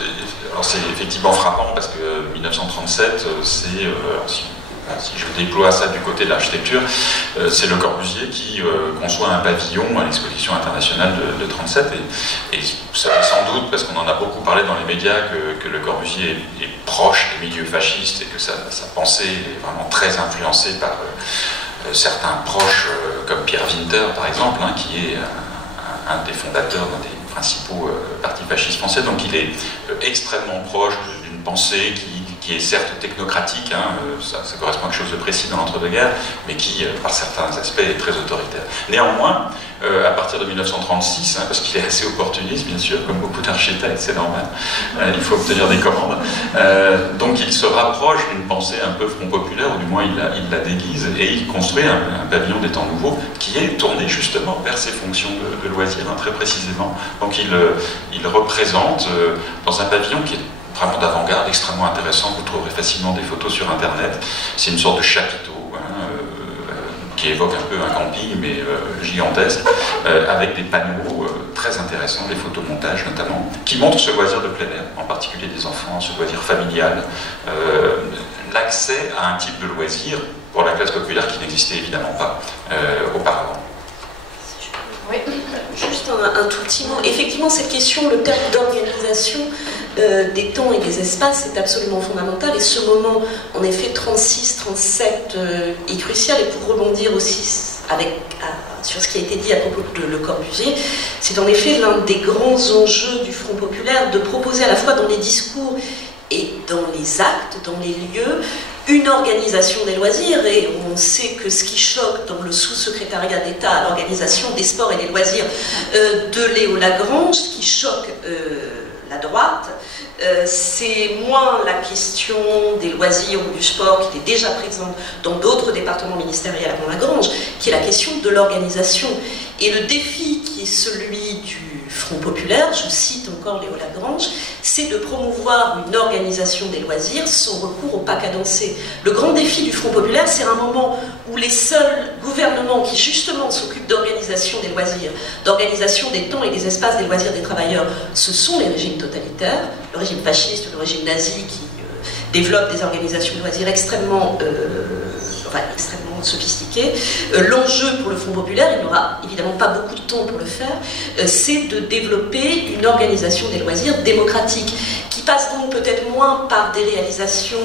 Alors c'est effectivement frappant parce que 1937, c'est... si je déploie ça du côté de l'architecture, c'est Le Corbusier qui conçoit un pavillon à l'exposition internationale de 1937. Et vous savez sans doute, parce qu'on en a beaucoup parlé dans les médias, que Le Corbusier est proche des milieux fascistes et que sa pensée est vraiment très influencée par certains proches, comme Pierre Winter par exemple, hein, qui est un des fondateurs d'un des principaux partis fascistes français. Donc il est extrêmement proche d'une pensée qui est certes technocratique, hein, ça correspond à quelque chose de précis dans l'entre-deux-guerres, mais qui, par certains aspects, est très autoritaire. Néanmoins, à partir de 1936, hein, parce qu'il est assez opportuniste, bien sûr, comme beaucoup d'architectes, c'est normal, il faut obtenir des commandes, donc il se rapproche d'une pensée un peu Front populaire, ou du moins il la déguise, et il construit un pavillon des temps nouveaux qui est tourné justement vers ses fonctions de loisirs, hein, très précisément. Donc il représente, dans un pavillon qui est vraiment d'avant-garde, extrêmement intéressant, vous trouverez facilement des photos sur internet, c'est une sorte de chapiteau, hein, qui évoque un peu un camping, mais gigantesque, avec des panneaux très intéressants, des photomontages notamment, qui montrent ce loisir de plein air, en particulier des enfants, ce loisir familial, l'accès à un type de loisir pour la classe populaire qui n'existait évidemment pas auparavant. Oui, juste un tout petit mot. Effectivement, cette question, le terme d'organisation des temps et des espaces est absolument fondamental. Et ce moment, en effet, 36-37 est crucial. Et pour rebondir aussi sur ce qui a été dit à propos de Le Corbusier, c'est en effet l'un des grands enjeux du Front populaire de proposer à la fois dans les discours et dans les actes, dans les lieux, une organisation des loisirs. Et on sait que ce qui choque dans le sous-secrétariat d'État à l'organisation des sports et des loisirs de Léo Lagrange, ce qui choque la droite, c'est moins la question des loisirs ou du sport qui est déjà présente dans d'autres départements ministériels avant Lagrange, qui est la question de l'organisation. Et le défi qui est celui du Front populaire, je cite encore Léo Lagrange, c'est de promouvoir une organisation des loisirs sans recours au pas cadencé. Le grand défi du Front populaire, c'est un moment où les seuls gouvernements qui justement s'occupent d'organisation des loisirs, d'organisation des temps et des espaces des loisirs des travailleurs, ce sont les régimes totalitaires, le régime fasciste, le régime nazi qui développe des organisations de loisirs extrêmement sophistiqué. L'enjeu pour le Front populaire, il n'aura évidemment pas beaucoup de temps pour le faire, c'est de développer une organisation des loisirs démocratique, qui passe donc peut-être moins par des réalisations,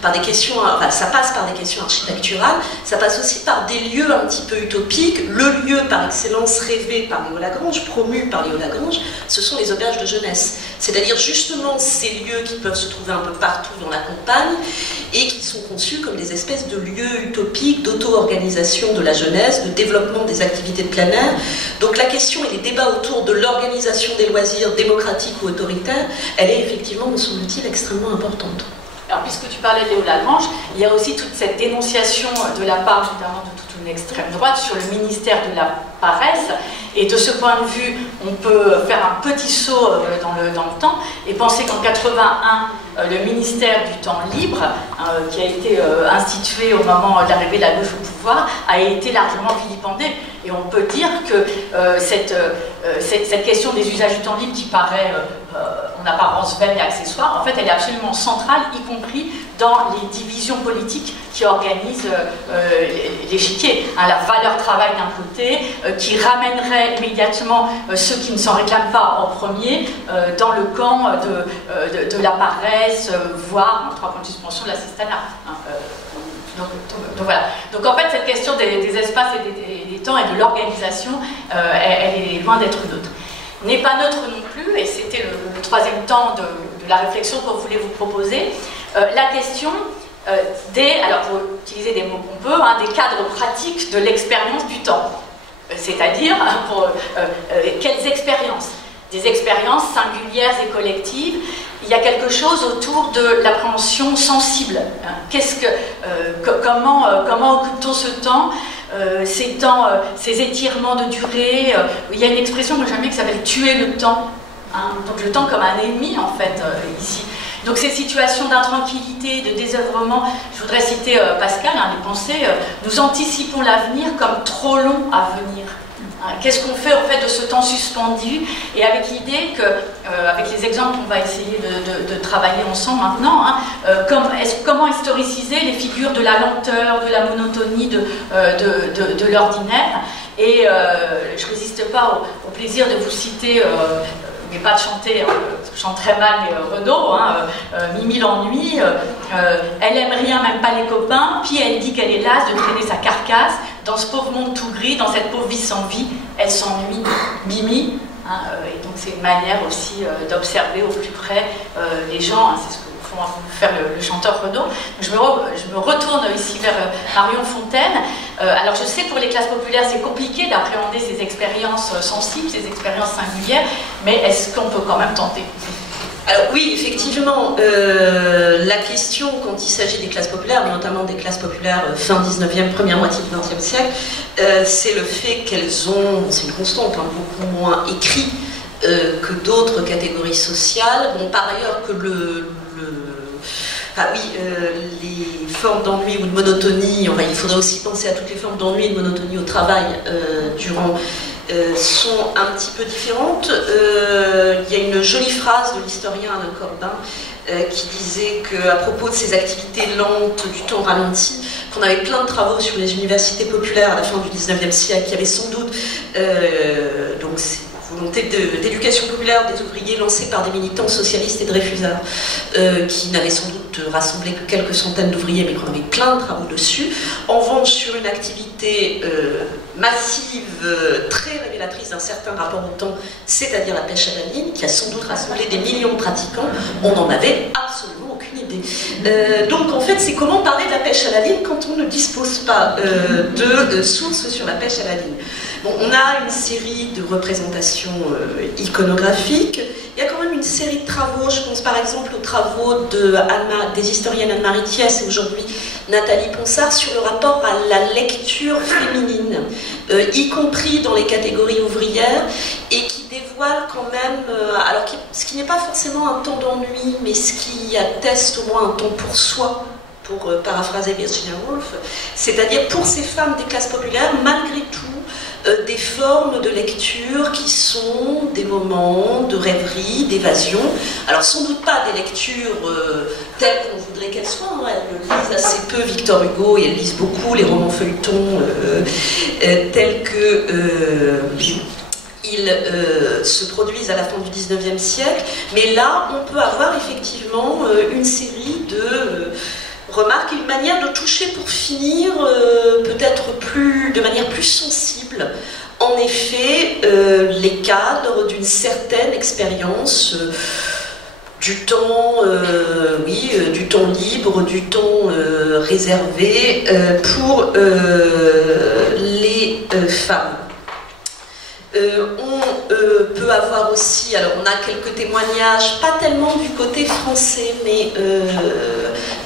par des questions, ça passe par des questions architecturales, ça passe aussi par des lieux un petit peu utopiques. Le lieu par excellence rêvé par Léo Lagrange, promu par Léo Lagrange, ce sont les auberges de jeunesse. C'est-à-dire justement ces lieux qui peuvent se trouver un peu partout dans la campagne et qui sont conçus comme des espèces de lieux utopiques d'auto-organisation de la jeunesse, de développement des activités de plein air. Donc la question et les débats autour de l'organisation des loisirs démocratiques ou autoritaires, elle est effectivement, me semble-t-il, extrêmement importante. Alors, puisque tu parlais de Léo Lagrange, il y a aussi toute cette dénonciation de la part, notamment de toute une extrême droite, sur le ministère de la paresse. Et de ce point de vue, on peut faire un petit saut dans le temps et penser qu'en 81, le ministère du temps libre, qui a été institué au moment de l'arrivée de la gauche au pouvoir, a été largement vilipendé. Et on peut dire que cette question des usages du temps libre qui paraît en apparence vaine et accessoire, en fait, elle est absolument centrale, y compris dans les divisions politiques qui organisent l'échiquier. La valeur travail d'un côté, qui ramènerait immédiatement ceux qui ne s'en réclament pas en premier dans le camp de la paresse, voire, en 3 points de suspension, de l'assistanat. Donc voilà. Donc en fait, cette question des espaces et des temps et de l'organisation, elle est loin d'être neutre. N'est pas neutre non plus, et c'était le 3e temps de la réflexion qu'on voulait vous proposer, la question alors pour utiliser des mots pompeux, des cadres pratiques de l'expérience du temps. C'est-à-dire, quelles expériences? Des expériences singulières et collectives. Il y a quelque chose autour de l'appréhension sensible. Comment occupe-t-on ce temps, ces étirements de durée? Il y a une expression que j'aime bien qui s'appelle « tuer le temps ». Donc le temps comme un ennemi, en fait, ici. Donc ces situations d'intranquillité, de désœuvrement, je voudrais citer Pascal, les pensées, nous anticipons l'avenir comme trop long à venir. Qu'est-ce qu'on fait en fait de ce temps suspendu, et avec l'idée que, avec les exemples qu'on va essayer de travailler ensemble maintenant, comment historiciser les figures de la lenteur, de la monotonie, de l'ordinaire. Et je ne résiste pas au plaisir de vous citer, mais pas de chanter, je chante très mal, mais Renaud, Mimi l'ennui, elle aime rien, même pas les copains, puis elle dit qu'elle est lasse de traîner sa carcasse dans ce pauvre monde tout gris, dans cette pauvre vie sans vie, elle s'ennuie, Mimi. Et donc c'est une manière aussi d'observer au plus près les gens, c'est ce que va faire le chanteur Renaud. Je me retourne ici vers Marion Fontaine. Alors je sais que pour les classes populaires c'est compliqué d'appréhender ces expériences sensibles, ces expériences singulières, mais est-ce qu'on peut quand même tenter? Alors oui, effectivement, la question quand il s'agit des classes populaires, notamment des classes populaires fin 19e, première moitié du 20e siècle, c'est le fait qu'elles ont, c'est une constante, beaucoup moins écrit que d'autres catégories sociales. Bon, par ailleurs que les formes d'ennui ou de monotonie, enfin, il faudrait aussi penser à toutes les formes d'ennui et de monotonie au travail sont un petit peu différentes. Il y a une jolie phrase de l'historien Alain Corbin qui disait qu'à propos de ces activités lentes, du temps ralenti, qu'on avait plein de travaux sur les universités populaires à la fin du 19e siècle, qui avaient sans doute donc volonté d'éducation populaire des ouvriers lancée par des militants socialistes et dreyfusards, qui n'avaient sans doute rassemblé que quelques centaines d'ouvriers, mais qu'on avait plein de travaux dessus. En revanche, sur une activité massive, très révélatrice d'un certain rapport au temps, c'est-à-dire la pêche à la ligne, qui a sans doute rassemblé des millions de pratiquants, on n'en avait absolument aucune idée. Donc en fait, c'est comment parler de la pêche à la ligne quand on ne dispose pas de sources sur la pêche à la ligne. Bon, on a une série de représentations iconographiques. Il y a quand même une série de travaux, je pense par exemple aux travaux des historiennes Anne-Marie Thiès et aujourd'hui Nathalie Ponsard sur le rapport à la lecture féminine, y compris dans les catégories ouvrières, et qui dévoile quand même, ce qui n'est pas forcément un temps d'ennui, mais ce qui atteste au moins un temps pour soi, pour paraphraser Virginia Woolf, c'est-à-dire pour ces femmes des classes populaires, malgré tout, des formes de lecture qui sont des moments de rêverie, d'évasion. Alors sans doute pas des lectures telles qu'on voudrait qu'elles soient, hein. Elles lisent assez peu Victor Hugo et elles lisent beaucoup les romans feuilletons tels que ils se produisent à la fin du 19e siècle. Mais là, on peut avoir effectivement une série de remarque, une manière de toucher pour finir, peut-être de manière plus sensible, en effet, les cadres d'une certaine expérience du temps, du temps libre, du temps réservé pour les femmes. On peut avoir aussi, alors on a quelques témoignages, pas tellement du côté français, mais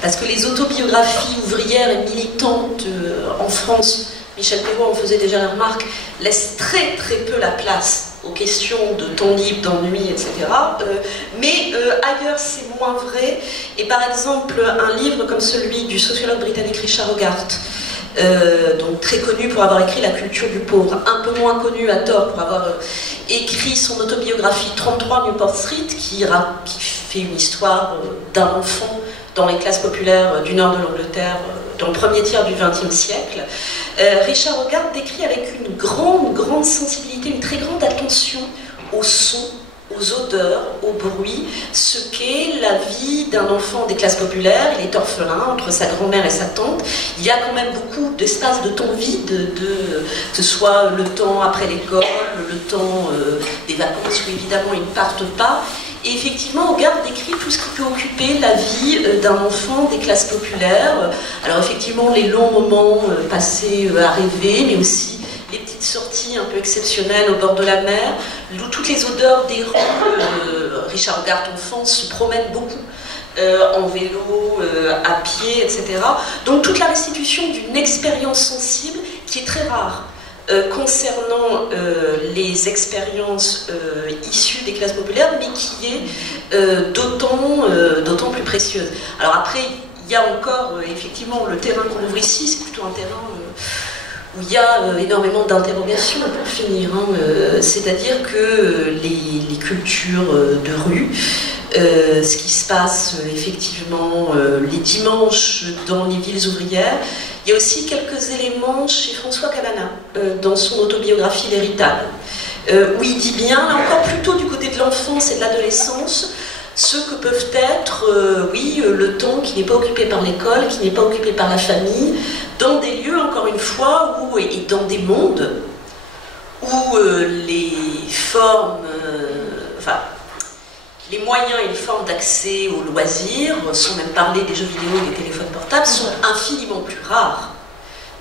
parce que les autobiographies ouvrières et militantes en France, Michel Perrault en faisait déjà la remarque, laissent très très peu la place aux questions de temps libre, d'ennui, etc. Mais ailleurs c'est moins vrai, et par exemple un livre comme celui du sociologue britannique Richard Hogarth, donc très connu pour avoir écrit La culture du pauvre, un peu moins connu à tort pour avoir écrit son autobiographie 33 Newport Street, qui fait une histoire d'un enfant dans les classes populaires du nord de l'Angleterre dans le premier tiers du XXe siècle. Richard Hogarth décrit avec une grande sensibilité, une très grande attention au son, aux odeurs, au bruit, ce qu'est la vie d'un enfant des classes populaires. Il est orphelin entre sa grand-mère et sa tante. Il y a quand même beaucoup d'espace de temps vide, que ce soit le temps après l'école, le temps des vacances où évidemment ils ne partent pas. Et effectivement, Hogarth décrit tout ce qui peut occuper la vie d'un enfant des classes populaires. Alors effectivement, les longs moments passés à rêver, mais aussi les petites sorties un peu exceptionnelles au bord de la mer, où toutes les odeurs des rues, Richard Hogarth enfant se promène beaucoup en vélo, à pied, etc. Donc toute la restitution d'une expérience sensible qui est très rare concernant les expériences issues des classes populaires, mais qui est d'autant plus précieuse. Alors après, il y a encore effectivement le terrain qu'on ouvre ici, c'est plutôt un terrain où il y a énormément d'interrogations pour finir, hein. C'est-à-dire que les cultures de rue, ce qui se passe effectivement les dimanches dans les villes ouvrières, il y a aussi quelques éléments chez François Cabana, dans son autobiographie Véritable, où il dit bien, là encore plutôt du côté de l'enfance et de l'adolescence, ce que peuvent être, le temps qui n'est pas occupé par l'école, qui n'est pas occupé par la famille, dans des lieux, encore une fois, et dans des mondes où les formes, les moyens et les formes d'accès aux loisirs, sans même parler des jeux vidéo et des téléphones portables, sont infiniment plus rares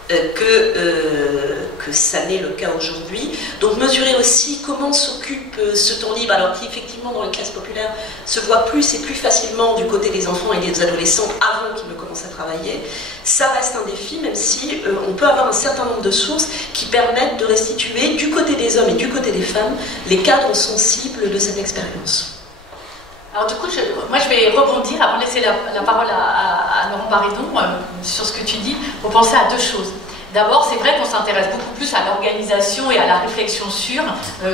que ça n'est le cas aujourd'hui. Donc mesurer aussi comment s'occupe ce temps libre, alors qui effectivement dans les classes populaires se voit plus et plus facilement du côté des enfants et des adolescents avant qu'ils ne commencent à travailler, ça reste un défi, même si on peut avoir un certain nombre de sources qui permettent de restituer du côté des hommes et du côté des femmes les cadres sensibles de cette expérience. Alors du coup, moi je vais rebondir, avant de laisser la parole à Laurent Barédon, sur ce que tu dis, pour penser à deux choses. D'abord, c'est vrai qu'on s'intéresse beaucoup plus à l'organisation et à la réflexion sûre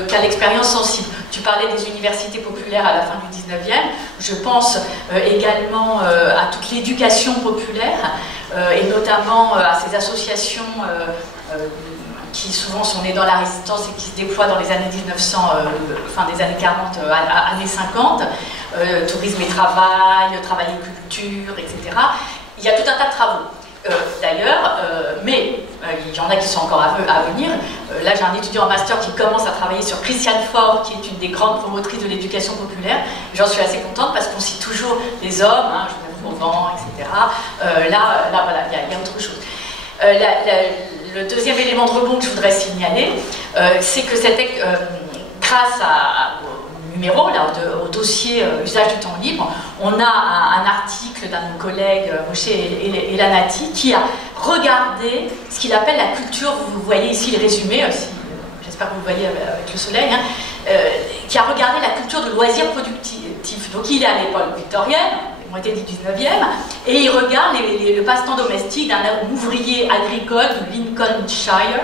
qu'à l'expérience sensible. Tu parlais des universités populaires à la fin du 19e, je pense également à toute l'éducation populaire, et notamment à ces associations qui souvent sont nées dans la résistance et qui se déploient dans les années 1900, fin des années 40, années 50, tourisme et travail, travail et culture, etc. Il y a tout un tas de travaux. D'ailleurs, mais il y en a qui sont encore à venir. Là, j'ai un étudiant en master qui commence à travailler sur Christiane Faure, qui est une des grandes promotrices de l'éducation populaire. J'en suis assez contente parce qu'on cite toujours les hommes, hein, Genève Fauvent, etc. Là, voilà, il y a autre chose. Le deuxième élément de rebond que je voudrais signaler, c'est que grâce au numéro, là, au dossier usage du temps libre, on a un article d'un de nos collègues, Rocher Elanati, qui a regardé ce qu'il appelle la culture, vous voyez ici le résumé, j'espère que vous le voyez avec le soleil, hein, qui a regardé la culture de loisirs productifs. Donc il est à l'époque victorienne, moitié du 19e, et il regarde le passe-temps domestique d'un ouvrier agricole de Lincolnshire,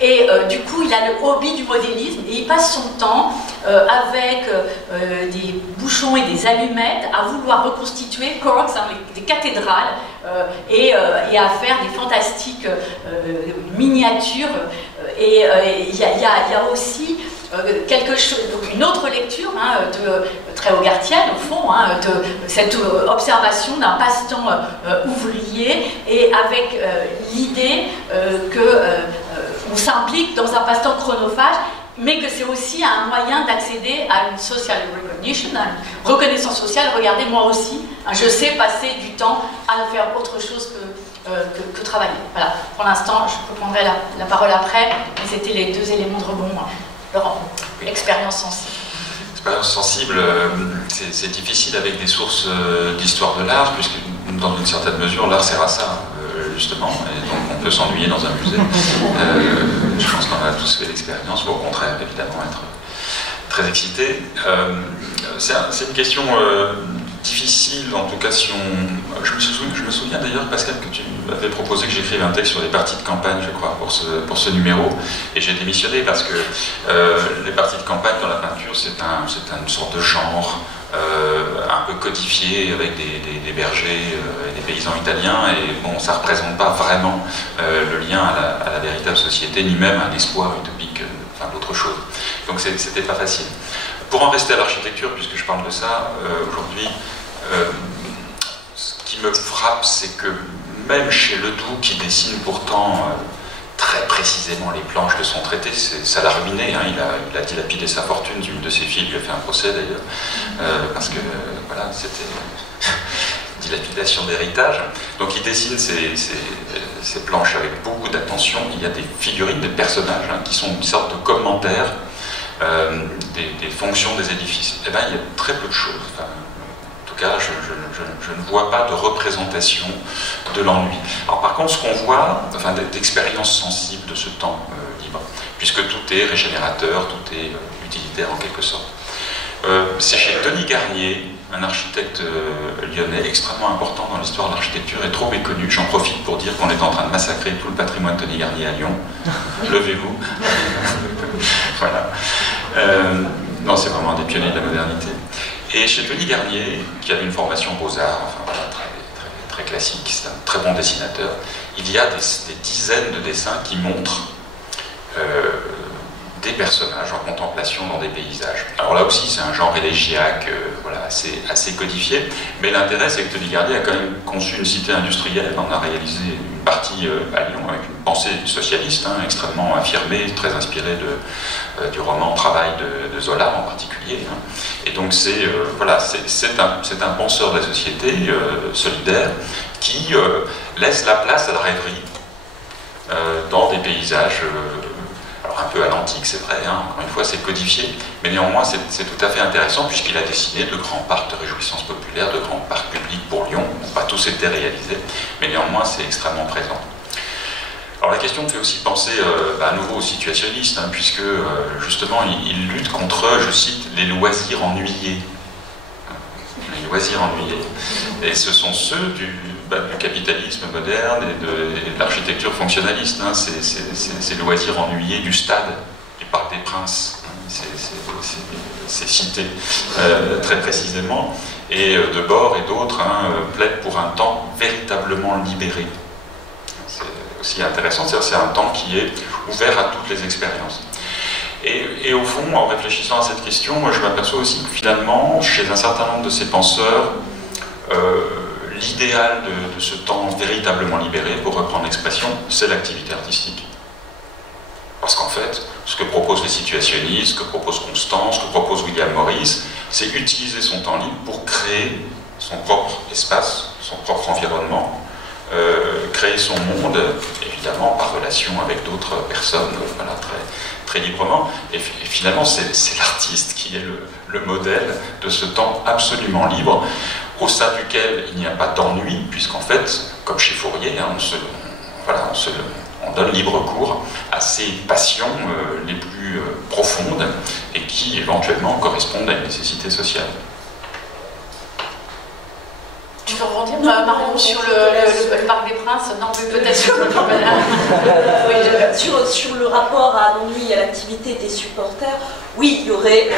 et du coup il a le hobby du modélisme, et il passe son temps avec des bouchons et des allumettes à vouloir reconstituer Corks, hein, des cathédrales, et à faire des fantastiques miniatures, et il y a aussi quelque chose, une autre lecture hein, très hogarthienne au fond, hein, de cette observation d'un passe-temps ouvrier, et avec l'idée qu'on s'implique dans un passe-temps chronophage, mais que c'est aussi un moyen d'accéder à une social recognition, à une reconnaissance sociale. Regardez, moi aussi, hein, je sais passer du temps à faire autre chose que travailler. Voilà. Pour l'instant, je reprendrai la parole après, mais c'était les deux éléments de rebond. Hein. Laurent, l'expérience sensible. L'expérience sensible, c'est difficile avec des sources d'histoire de l'art, puisque dans une certaine mesure, l'art sert à ça, justement, et donc on peut s'ennuyer dans un musée. Je pense qu'on a tous fait l'expérience, ou au contraire, évidemment, être très excité. C'est une question difficile, en tout cas, si on... Je me souviens d'ailleurs, Pascal, que tu avais proposé que j'écrive un texte sur les parties de campagne, je crois, pour ce numéro, et j'ai démissionné parce que les parties de campagne dans la peinture, c'est une sorte de genre un peu codifié avec des bergers et des paysans italiens, et bon, ça ne représente pas vraiment le lien à la véritable société, ni même un espoir utopique, enfin d'autre chose. Donc c'était pas facile. Pour en rester à l'architecture, puisque je parle de ça aujourd'hui, ce qui me frappe, c'est que même chez Ledoux, qui dessine pourtant très précisément les planches de son traité, ça l'a ruiné, hein, il a dilapidé sa fortune, une de ses filles lui a fait un procès d'ailleurs, parce que voilà, c'était dilapidation d'héritage. Donc il dessine ces planches avec beaucoup d'attention. Il y a des figurines, des personnages, hein, qui sont une sorte de commentaires des fonctions des édifices. Eh bien, il y a très peu de choses. Enfin, en tout cas, je ne vois pas de représentation de l'ennui. Alors par contre, ce qu'on voit, enfin, d'expériences sensibles de ce temps libre, puisque tout est régénérateur, tout est utilitaire en quelque sorte. C'est chez Denis Garnier, un architecte lyonnais extrêmement important dans l'histoire de l'architecture et trop méconnu. J'en profite pour dire qu'on est en train de massacrer tout le patrimoine de Denis Garnier à Lyon. Levez-vous. Voilà. Non, c'est vraiment un des pionniers de la modernité. Et chez Denis Garnier, qui avait une formation beaux-arts, enfin voilà, très classique, c'est un très bon dessinateur, il y a des dizaines de dessins qui montrent des personnages en contemplation dans des paysages. Alors là aussi, c'est un genre élégiaque, voilà, assez codifié, mais l'intérêt, c'est que Denis Garnier a quand même conçu une cité industrielle, on a réalisé une partie à Lyon avec une pensée socialiste, hein, extrêmement affirmée, très inspirée du roman Travail de Zola en particulier. Hein. Et donc c'est voilà, un penseur de la société solidaire qui laisse la place à la rêverie dans des paysages alors un peu à l'antique, c'est vrai, hein, encore une fois, c'est codifié, mais néanmoins, c'est tout à fait intéressant puisqu'il a dessiné de grands parcs de réjouissance populaire, de grands parcs publics pour Lyon. Pas tous été réalisés, mais néanmoins, c'est extrêmement présent. Alors la question me fait aussi penser à nouveau aux situationnistes, hein, puisque justement, il lutte contre, je cite, les loisirs ennuyés. les loisirs ennuyés. Et ce sont ceux du capitalisme moderne et de l'architecture fonctionnaliste. Hein. Ces loisirs ennuyés du stade, du Parc des Princes. C'est cité très précisément. Et Debord et d'autres plaident pour un temps véritablement libéré. C'est aussi intéressant, c'est un temps qui est ouvert à toutes les expériences. Et au fond, en réfléchissant à cette question, moi je m'aperçois aussi que finalement, chez un certain nombre de ces penseurs, l'idéal de ce temps véritablement libéré, pour reprendre l'expression, c'est l'activité artistique. Parce qu'en fait, ce que proposent les situationnistes, ce que propose Constance, ce que propose William Morris, c'est utiliser son temps libre pour créer son propre espace, son propre environnement, créer son monde, évidemment par relation avec d'autres personnes, voilà, très librement. Et finalement, c'est l'artiste qui est le modèle de ce temps absolument libre, au sein duquel il n'y a pas d'ennui, puisqu'en fait, comme chez Fourier, on donne libre cours à ces passions les plus profondes et qui éventuellement correspondent à une nécessité sociale. Tu veux rebondir, Marion, sur le Parc des Princes? Non, mais peut-être sur le sur le rapport à l'ennui et à l'activité des supporters, oui, il y aurait,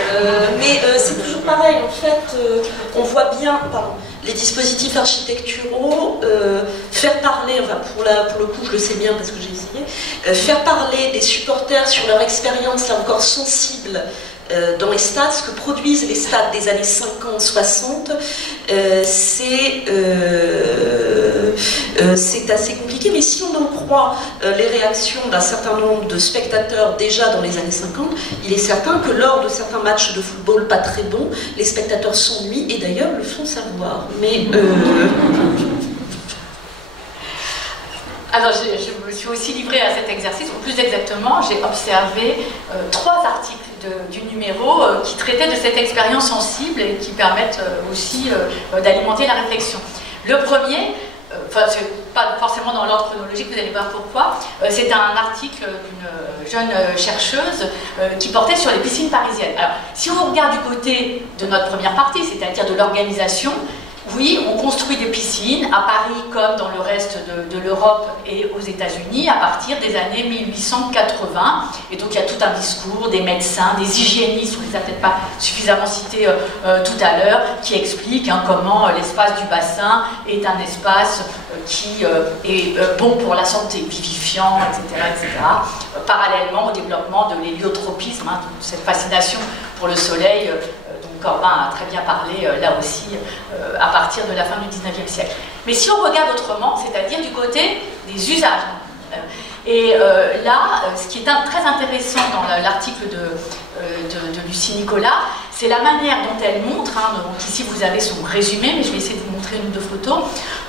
mais c'est toujours pareil, en fait, on voit bien, les dispositifs architecturaux, faire parler, enfin pour le coup je le sais bien parce que j'ai essayé, faire parler des supporters sur leur expérience encore sensible dans les stades, ce que produisent les stades des années 50-60, c'est assez compliqué, mais si on en croit les réactions d'un certain nombre de spectateurs déjà dans les années 50, il est certain que lors de certains matchs de football pas très bons, les spectateurs s'ennuient et d'ailleurs le font savoir. Mais alors, je me suis aussi livrée à cet exercice, ou plus exactement, j'ai observé 3 articles du numéro qui traitaient de cette expérience sensible et qui permettent aussi d'alimenter la réflexion. Le premier, c'est pas forcément dans l'ordre chronologique, vous allez voir pourquoi, c'est un article d'une jeune chercheuse qui portait sur les piscines parisiennes. Alors, si on regarde du côté de notre première partie, c'est-à-dire de l'organisation, oui, on construit des piscines à Paris comme dans le reste de l'Europe et aux États-Unis à partir des années 1880. Et donc il y a tout un discours des médecins, des hygiénistes, on ne les a peut-être pas suffisamment cités tout à l'heure, qui expliquent comment l'espace du bassin est un espace qui est bon pour la santé, vivifiant, etc. etc. Parallèlement au développement de l'héliotropisme, cette fascination pour le soleil. Corbin a très bien parlé là aussi à partir de la fin du 19e siècle. Mais si on regarde autrement, c'est-à-dire du côté des usages, et là, ce qui est très intéressant dans l'article de Lucie Nicolas, c'est la manière dont elle montre, donc ici vous avez son résumé, mais je vais essayer de vous montrer une ou deux photos,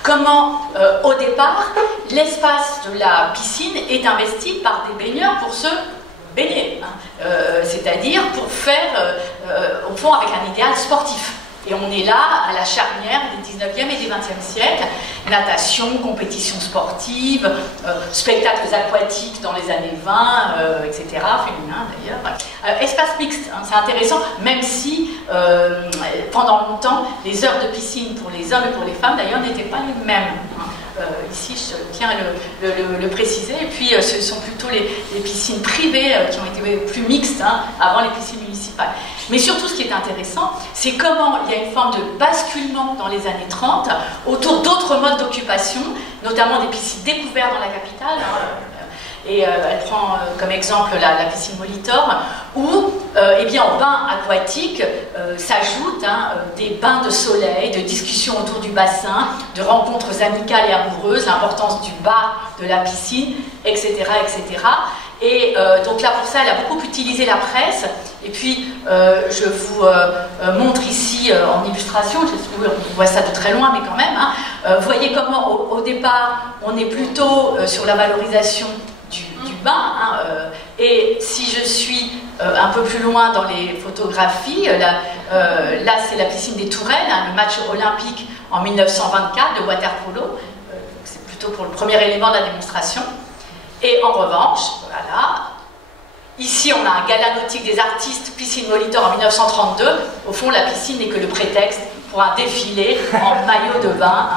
comment au départ, l'espace de la piscine est investi par des baigneurs pour se baigner, c'est-à-dire pour faire, au fond, avec un idéal sportif. Et on est là, à la charnière des 19e et des 20e siècles, natation, compétition sportive, spectacles aquatiques dans les années 20, etc., féminin d'ailleurs. Espace mixte, c'est intéressant, même si pendant longtemps, les heures de piscine pour les hommes et pour les femmes d'ailleurs n'étaient pas les mêmes. Ici, je tiens à le préciser. Et puis, ce sont plutôt les piscines privées qui ont été plus mixtes avant les piscines municipales. Mais surtout, ce qui est intéressant, c'est comment il y a une forme de basculement dans les années 30 autour d'autres modes d'occupation, notamment des piscines découvertes dans la capitale. Et elle prend comme exemple la piscine Molitor, où eh bien, au bain aquatique s'ajoutent des bains de soleil, de discussions autour du bassin, de rencontres amicales et amoureuses, l'importance du bar, de la piscine, etc. etc. Et donc là, pour ça, elle a beaucoup utilisé la presse. Et puis, je vous montre ici en illustration, on voit ça de très loin, mais quand même, vous voyez comment au départ, on est plutôt sur la valorisation du bain, et si je suis un peu plus loin dans les photographies, là c'est la piscine des Tourelles, le match olympique en 1924 de water-polo, c'est plutôt pour le premier élément de la démonstration. Et en revanche, voilà, ici on a un gala nautique des artistes, piscine Molitor en 1932, au fond la piscine n'est que le prétexte pour un défilé en maillot de bain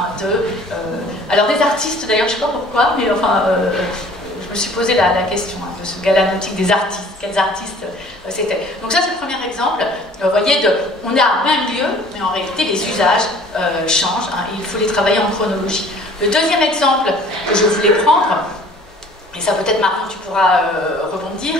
alors des artistes d'ailleurs, je ne sais pas pourquoi, mais enfin je me suis posé la question de ce gala nautique des artistes, quels artistes c'était. Donc ça c'est le premier exemple, vous voyez, on est à même lieu, mais en réalité les usages changent, il faut les travailler en chronologie. Le deuxième exemple que je voulais prendre, et ça peut-être Marion tu pourras rebondir,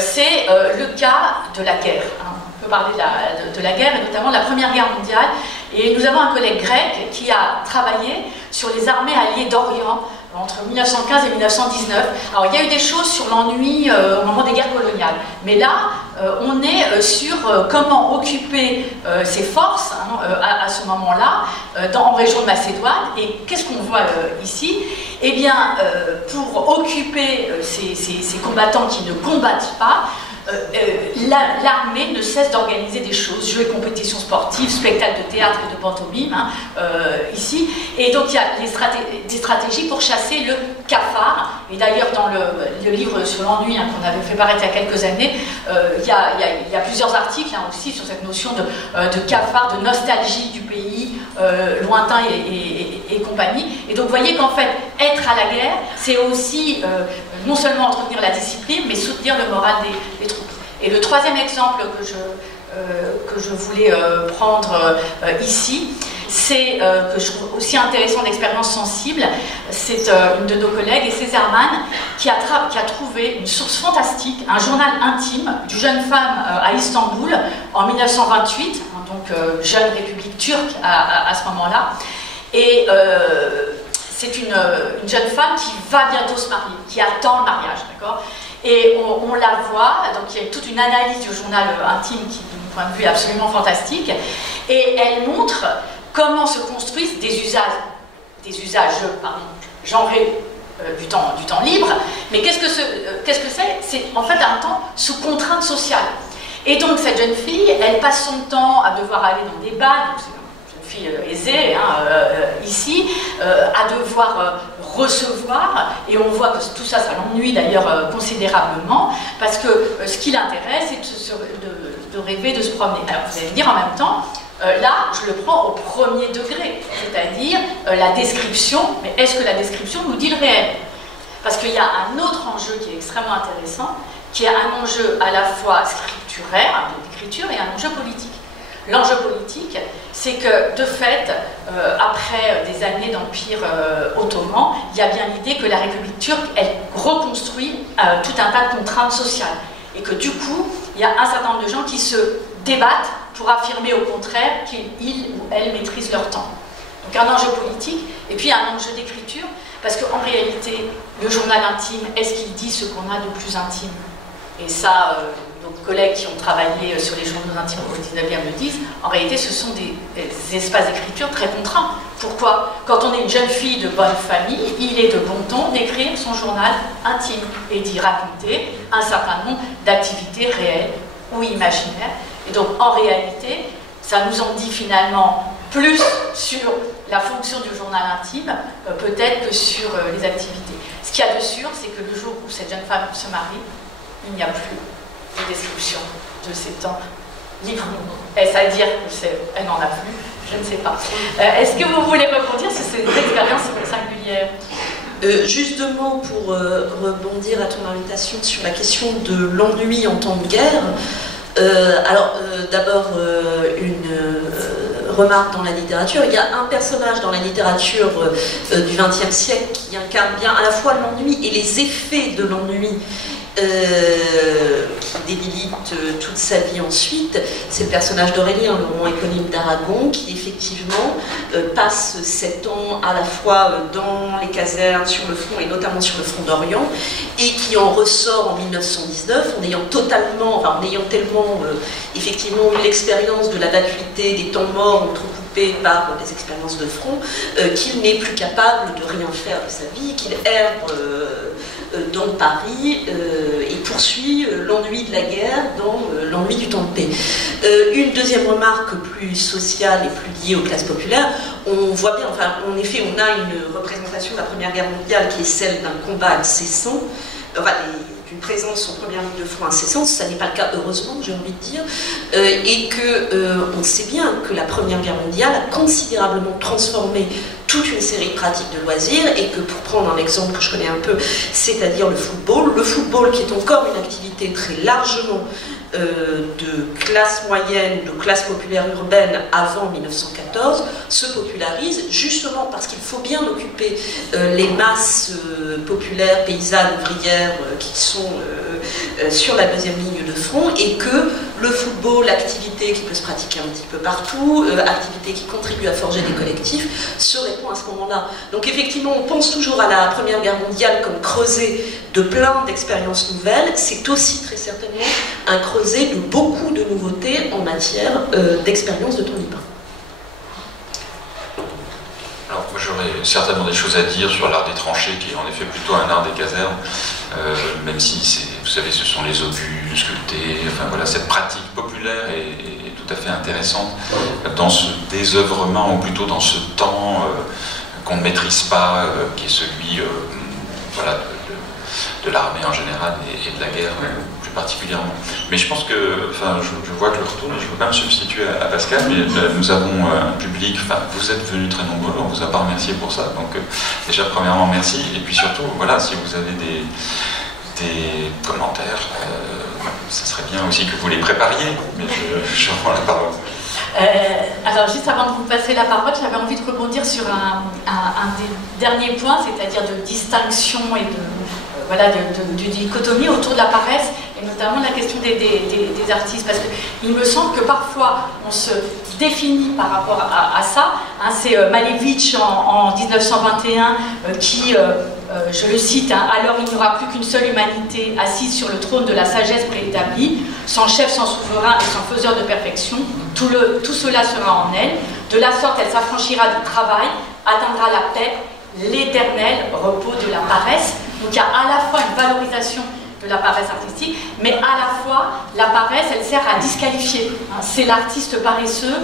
c'est le cas de la guerre. On peut parler de la guerre, et notamment de la Première Guerre mondiale. Et nous avons un collègue grec qui a travaillé sur les armées alliées d'Orient entre 1915 et 1919. Alors il y a eu des choses sur l'ennui au moment des guerres coloniales, mais là on est sur comment occuper ces forces à ce moment-là en région de Macédoine. Et qu'est-ce qu'on voit ici? Eh bien, pour occuper ces combattants qui ne combattent pas, l'armée ne cesse d'organiser des choses, jeux et compétitions sportives, spectacles de théâtre et de pantomime, ici. Et donc il y a des stratégies pour chasser le cafard. Et d'ailleurs dans le livre sur l'ennui qu'on avait fait paraître il y a quelques années, il y a plusieurs articles aussi sur cette notion de cafard, de nostalgie du pays lointain et compagnie. Et donc vous voyez qu'en fait, être à la guerre, c'est aussi non seulement entretenir la discipline, mais soutenir le moral des troupes. Et le troisième exemple que je voulais prendre ici, c'est que je trouve aussi intéressant d'expérience sensible, c'est une de nos collègues, César Mann, qui a trouvé une source fantastique, un journal intime d'une jeune femme à Istanbul en 1928, donc jeune république turque à ce moment-là. Et c'est une jeune femme qui va bientôt se marier, qui attend le mariage, d'accord? Et on la voit, donc il y a toute une analyse du journal intime qui, de mon point de vue, est absolument fantastique. Et elle montre comment se construisent des usages genrés du temps libre. Mais qu'est-ce que c'est? C'est en fait un temps sous contrainte sociale. Et donc cette jeune fille, elle passe son temps à devoir aller dans des bals, aisée ici, à devoir recevoir, et on voit que tout ça, ça l'ennuie d'ailleurs considérablement, parce que ce qui l'intéresse, c'est de rêver, de se promener. Alors vous allez me dire en même temps, là je le prends au premier degré, c'est-à-dire la description, mais est-ce que la description nous dit le réel? Parce qu'il y a un autre enjeu qui est extrêmement intéressant, qui est un enjeu à la fois scripturaire, d'écriture, et un enjeu politique. L'enjeu politique, c'est que, de fait, après des années d'empire ottoman, il y a bien l'idée que la République turque, elle reconstruit tout un tas de contraintes sociales. Et que du coup, il y a un certain nombre de gens qui se débattent pour affirmer au contraire qu'ils ou elles maîtrisent leur temps. Donc un enjeu politique, et puis un enjeu d'écriture, parce qu'en réalité, le journal intime, est-ce qu'il dit ce qu'on a de plus intime? Et ça... nos collègues qui ont travaillé sur les journaux intimes au 19e le disent, en réalité ce sont des espaces d'écriture très contraints. Pourquoi? Quand on est une jeune fille de bonne famille, il est de bon ton d'écrire son journal intime et d'y raconter un certain nombre d'activités réelles ou imaginaires. Et donc en réalité, ça nous en dit finalement plus sur la fonction du journal intime, peut-être que sur les activités. Ce qu'il y a de sûr, c'est que le jour où cette jeune femme se marie, il n'y a plus de description de ces temps libres. Est-ce à dire qu'elle n'en a plus? Je ne sais pas. Est-ce que vous voulez rebondir sur ces expériences singulières? Juste deux mots pour rebondir à ton invitation sur la question de l'ennui en temps de guerre. D'abord, une remarque dans la littérature. Il y a un personnage dans la littérature du XXe siècle qui incarne bien à la fois l'ennui et les effets de l'ennui, qui débilite toute sa vie ensuite. C'est le personnage d'Aurélien, le roman éponyme d'Aragon, qui effectivement passe 7 ans à la fois dans les casernes, sur le front et notamment sur le front d'Orient, et qui en ressort en 1919 en ayant tellement effectivement eu l'expérience de la vacuité des temps morts entrecoupés par des expériences de front, qu'il n'est plus capable de rien faire de sa vie, qu'il erre dans Paris et poursuit l'ennui de la guerre dans l'ennui du temps de paix. Une deuxième remarque plus sociale et plus liée aux classes populaires, on voit bien, en effet, on a une représentation de la Première Guerre mondiale qui est celle d'un combat incessant, d'une présence en première ligne de front incessante, ça n'est pas le cas heureusement, j'ai envie de dire, et qu'on sait bien que la Première Guerre mondiale a considérablement transformé toute une série de pratiques de loisirs, et que pour prendre un exemple que je connais un peu, c'est-à-dire le football qui est encore une activité très largement de classe moyenne, de classe populaire urbaine avant 1914, se popularise justement parce qu'il faut bien occuper les masses populaires, paysannes, ouvrières qui sont sur la deuxième ligne de front, et que le football, activité qui peut se pratiquer un petit peu partout, activité qui contribue à forger des collectifs, se répond à ce moment-là. Donc effectivement, on pense toujours à la Première Guerre mondiale comme creuset de plein d'expériences nouvelles, c'est aussi très certainement un creuset de beaucoup de nouveautés en matière d'expérience de temps libre. Alors, moi j'aurais certainement des choses à dire sur l'art des tranchées, qui est en effet plutôt un art des casernes, même si, vous savez, ce sont les obus sculptés, enfin voilà, cette pratique populaire est tout à fait intéressante dans ce désœuvrement, ou plutôt dans ce temps qu'on ne maîtrise pas, qui est celui voilà, de l'armée en général et de la guerre plus particulièrement. Mais je pense que, enfin, je vois que le retour, je peux pas me substituer à Pascal, mais nous avons un public, enfin, vous êtes venus très nombreux, on vous a pas remercié pour ça, donc déjà premièrement merci, et puis surtout, voilà, si vous avez des commentaires, ce serait bien aussi que vous les prépariez, mais je rends la parole. Alors juste avant de vous passer la parole, j'avais envie de rebondir sur un des derniers points, c'est-à-dire de distinction et voilà, de dichotomie autour de la paresse, et notamment la question des artistes, parce qu'il me semble que parfois on se définit par rapport à ça, hein, c'est Malevich en 1921 qui, je le cite, hein, alors il n'y aura plus qu'une seule humanité assise sur le trône de la sagesse préétablie, sans chef, sans souverain et sans faiseur de perfection, tout cela sera en elle, de la sorte elle s'affranchira du travail, atteindra la paix, l'éternel repos de la paresse. Donc il y a à la fois une valorisation de la paresse artistique, mais à la fois la paresse elle sert à disqualifier. C'est l'artiste paresseux,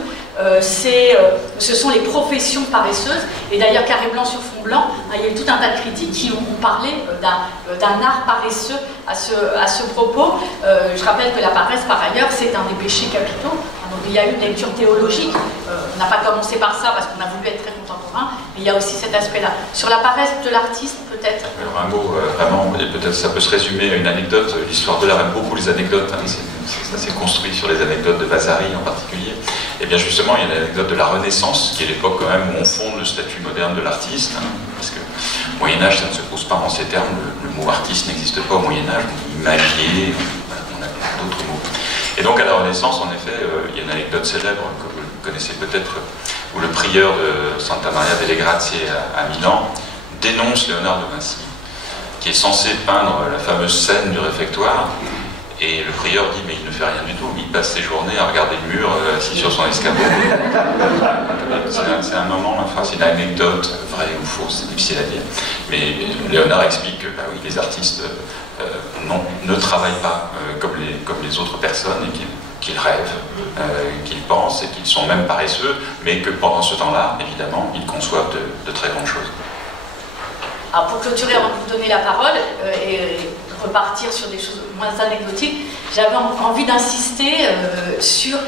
ce sont les professions paresseuses, et d'ailleurs Carré blanc sur fond blanc, il y a eu tout un tas de critiques qui ont parlé d'un art paresseux à ce propos. Je rappelle que la paresse par ailleurs c'est un des péchés capitaux. Donc il y a eu une lecture théologique, on n'a pas commencé par ça parce qu'on a voulu être très contemporain, mais il y a aussi cet aspect-là. Sur la paresse de l'artiste, peut-être. Alors un mot, vraiment, et peut-être ça peut se résumer à une anecdote. L'histoire de l'art aime beaucoup les anecdotes, hein, ça s'est construit sur les anecdotes de Vasari en particulier. Et bien justement, il y a l'anecdote de la Renaissance, qui est l'époque quand même où on fonde le statut moderne de l'artiste, hein, parce que au Moyen-Âge, ça ne se pose pas en ces termes, le mot artiste n'existe pas au Moyen-Âge, on dit imagier, on a d'autres mots. Et donc à la Renaissance, en effet, il y a une anecdote célèbre que vous connaissez peut-être, où le prieur de Santa Maria delle Grazie à Milan dénonce Léonard de Vinci, qui est censé peindre la fameuse scène du réfectoire, et le prieur dit mais il ne fait rien du tout, il passe ses journées à regarder le mur assis sur son escabeau. C'est un moment, enfin c'est une anecdote, vraie ou fausse, c'est difficile à dire, mais Léonard explique que bah oui, les artistes ne travaillent pas comme les autres personnes, et qu'ils rêvent, qu'ils pensent, et qu'ils sont même paresseux, mais que pendant ce temps-là, évidemment, ils conçoivent de très grandes choses. Alors pour clôturer, avant de vous donner la parole et repartir sur des choses moins anecdotiques, j'avais envie d'insister sur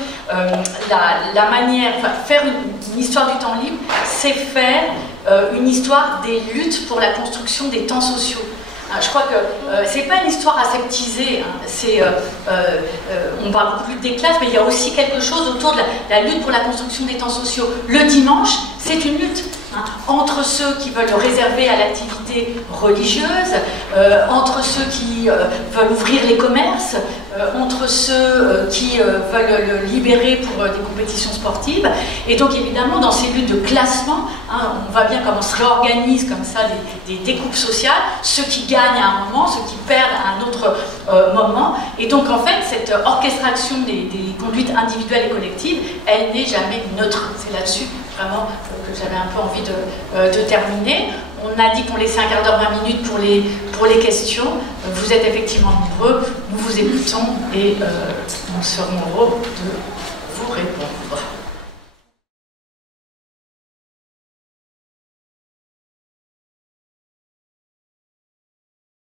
la manière, enfin, faire une histoire du temps libre, c'est faire une histoire des luttes pour la construction des temps sociaux. Je crois que c'est pas une histoire aseptisée, hein. On parle beaucoup plus des classes, mais il y a aussi quelque chose autour de la lutte pour la construction des temps sociaux. Le dimanche, c'est une lutte, hein, entre ceux qui veulent le réserver à l'activité religieuse, entre ceux qui veulent ouvrir les commerces, entre ceux qui veulent le libérer pour des compétitions sportives. Et donc évidemment, dans ces luttes de classement, hein, on voit bien comment se réorganisent comme ça des découpes sociales, ceux qui gagnent à un moment, ceux qui perdent à un autre moment. Et donc en fait, cette orchestration des conduites individuelles et collectives, elle n'est jamais neutre. C'est là-dessus vraiment que j'avais un peu envie de terminer. On a dit qu'on laissait un quart d'heure, 20 minutes pour les questions. Vous êtes effectivement nombreux, nous vous écoutons et nous serons heureux de vous répondre.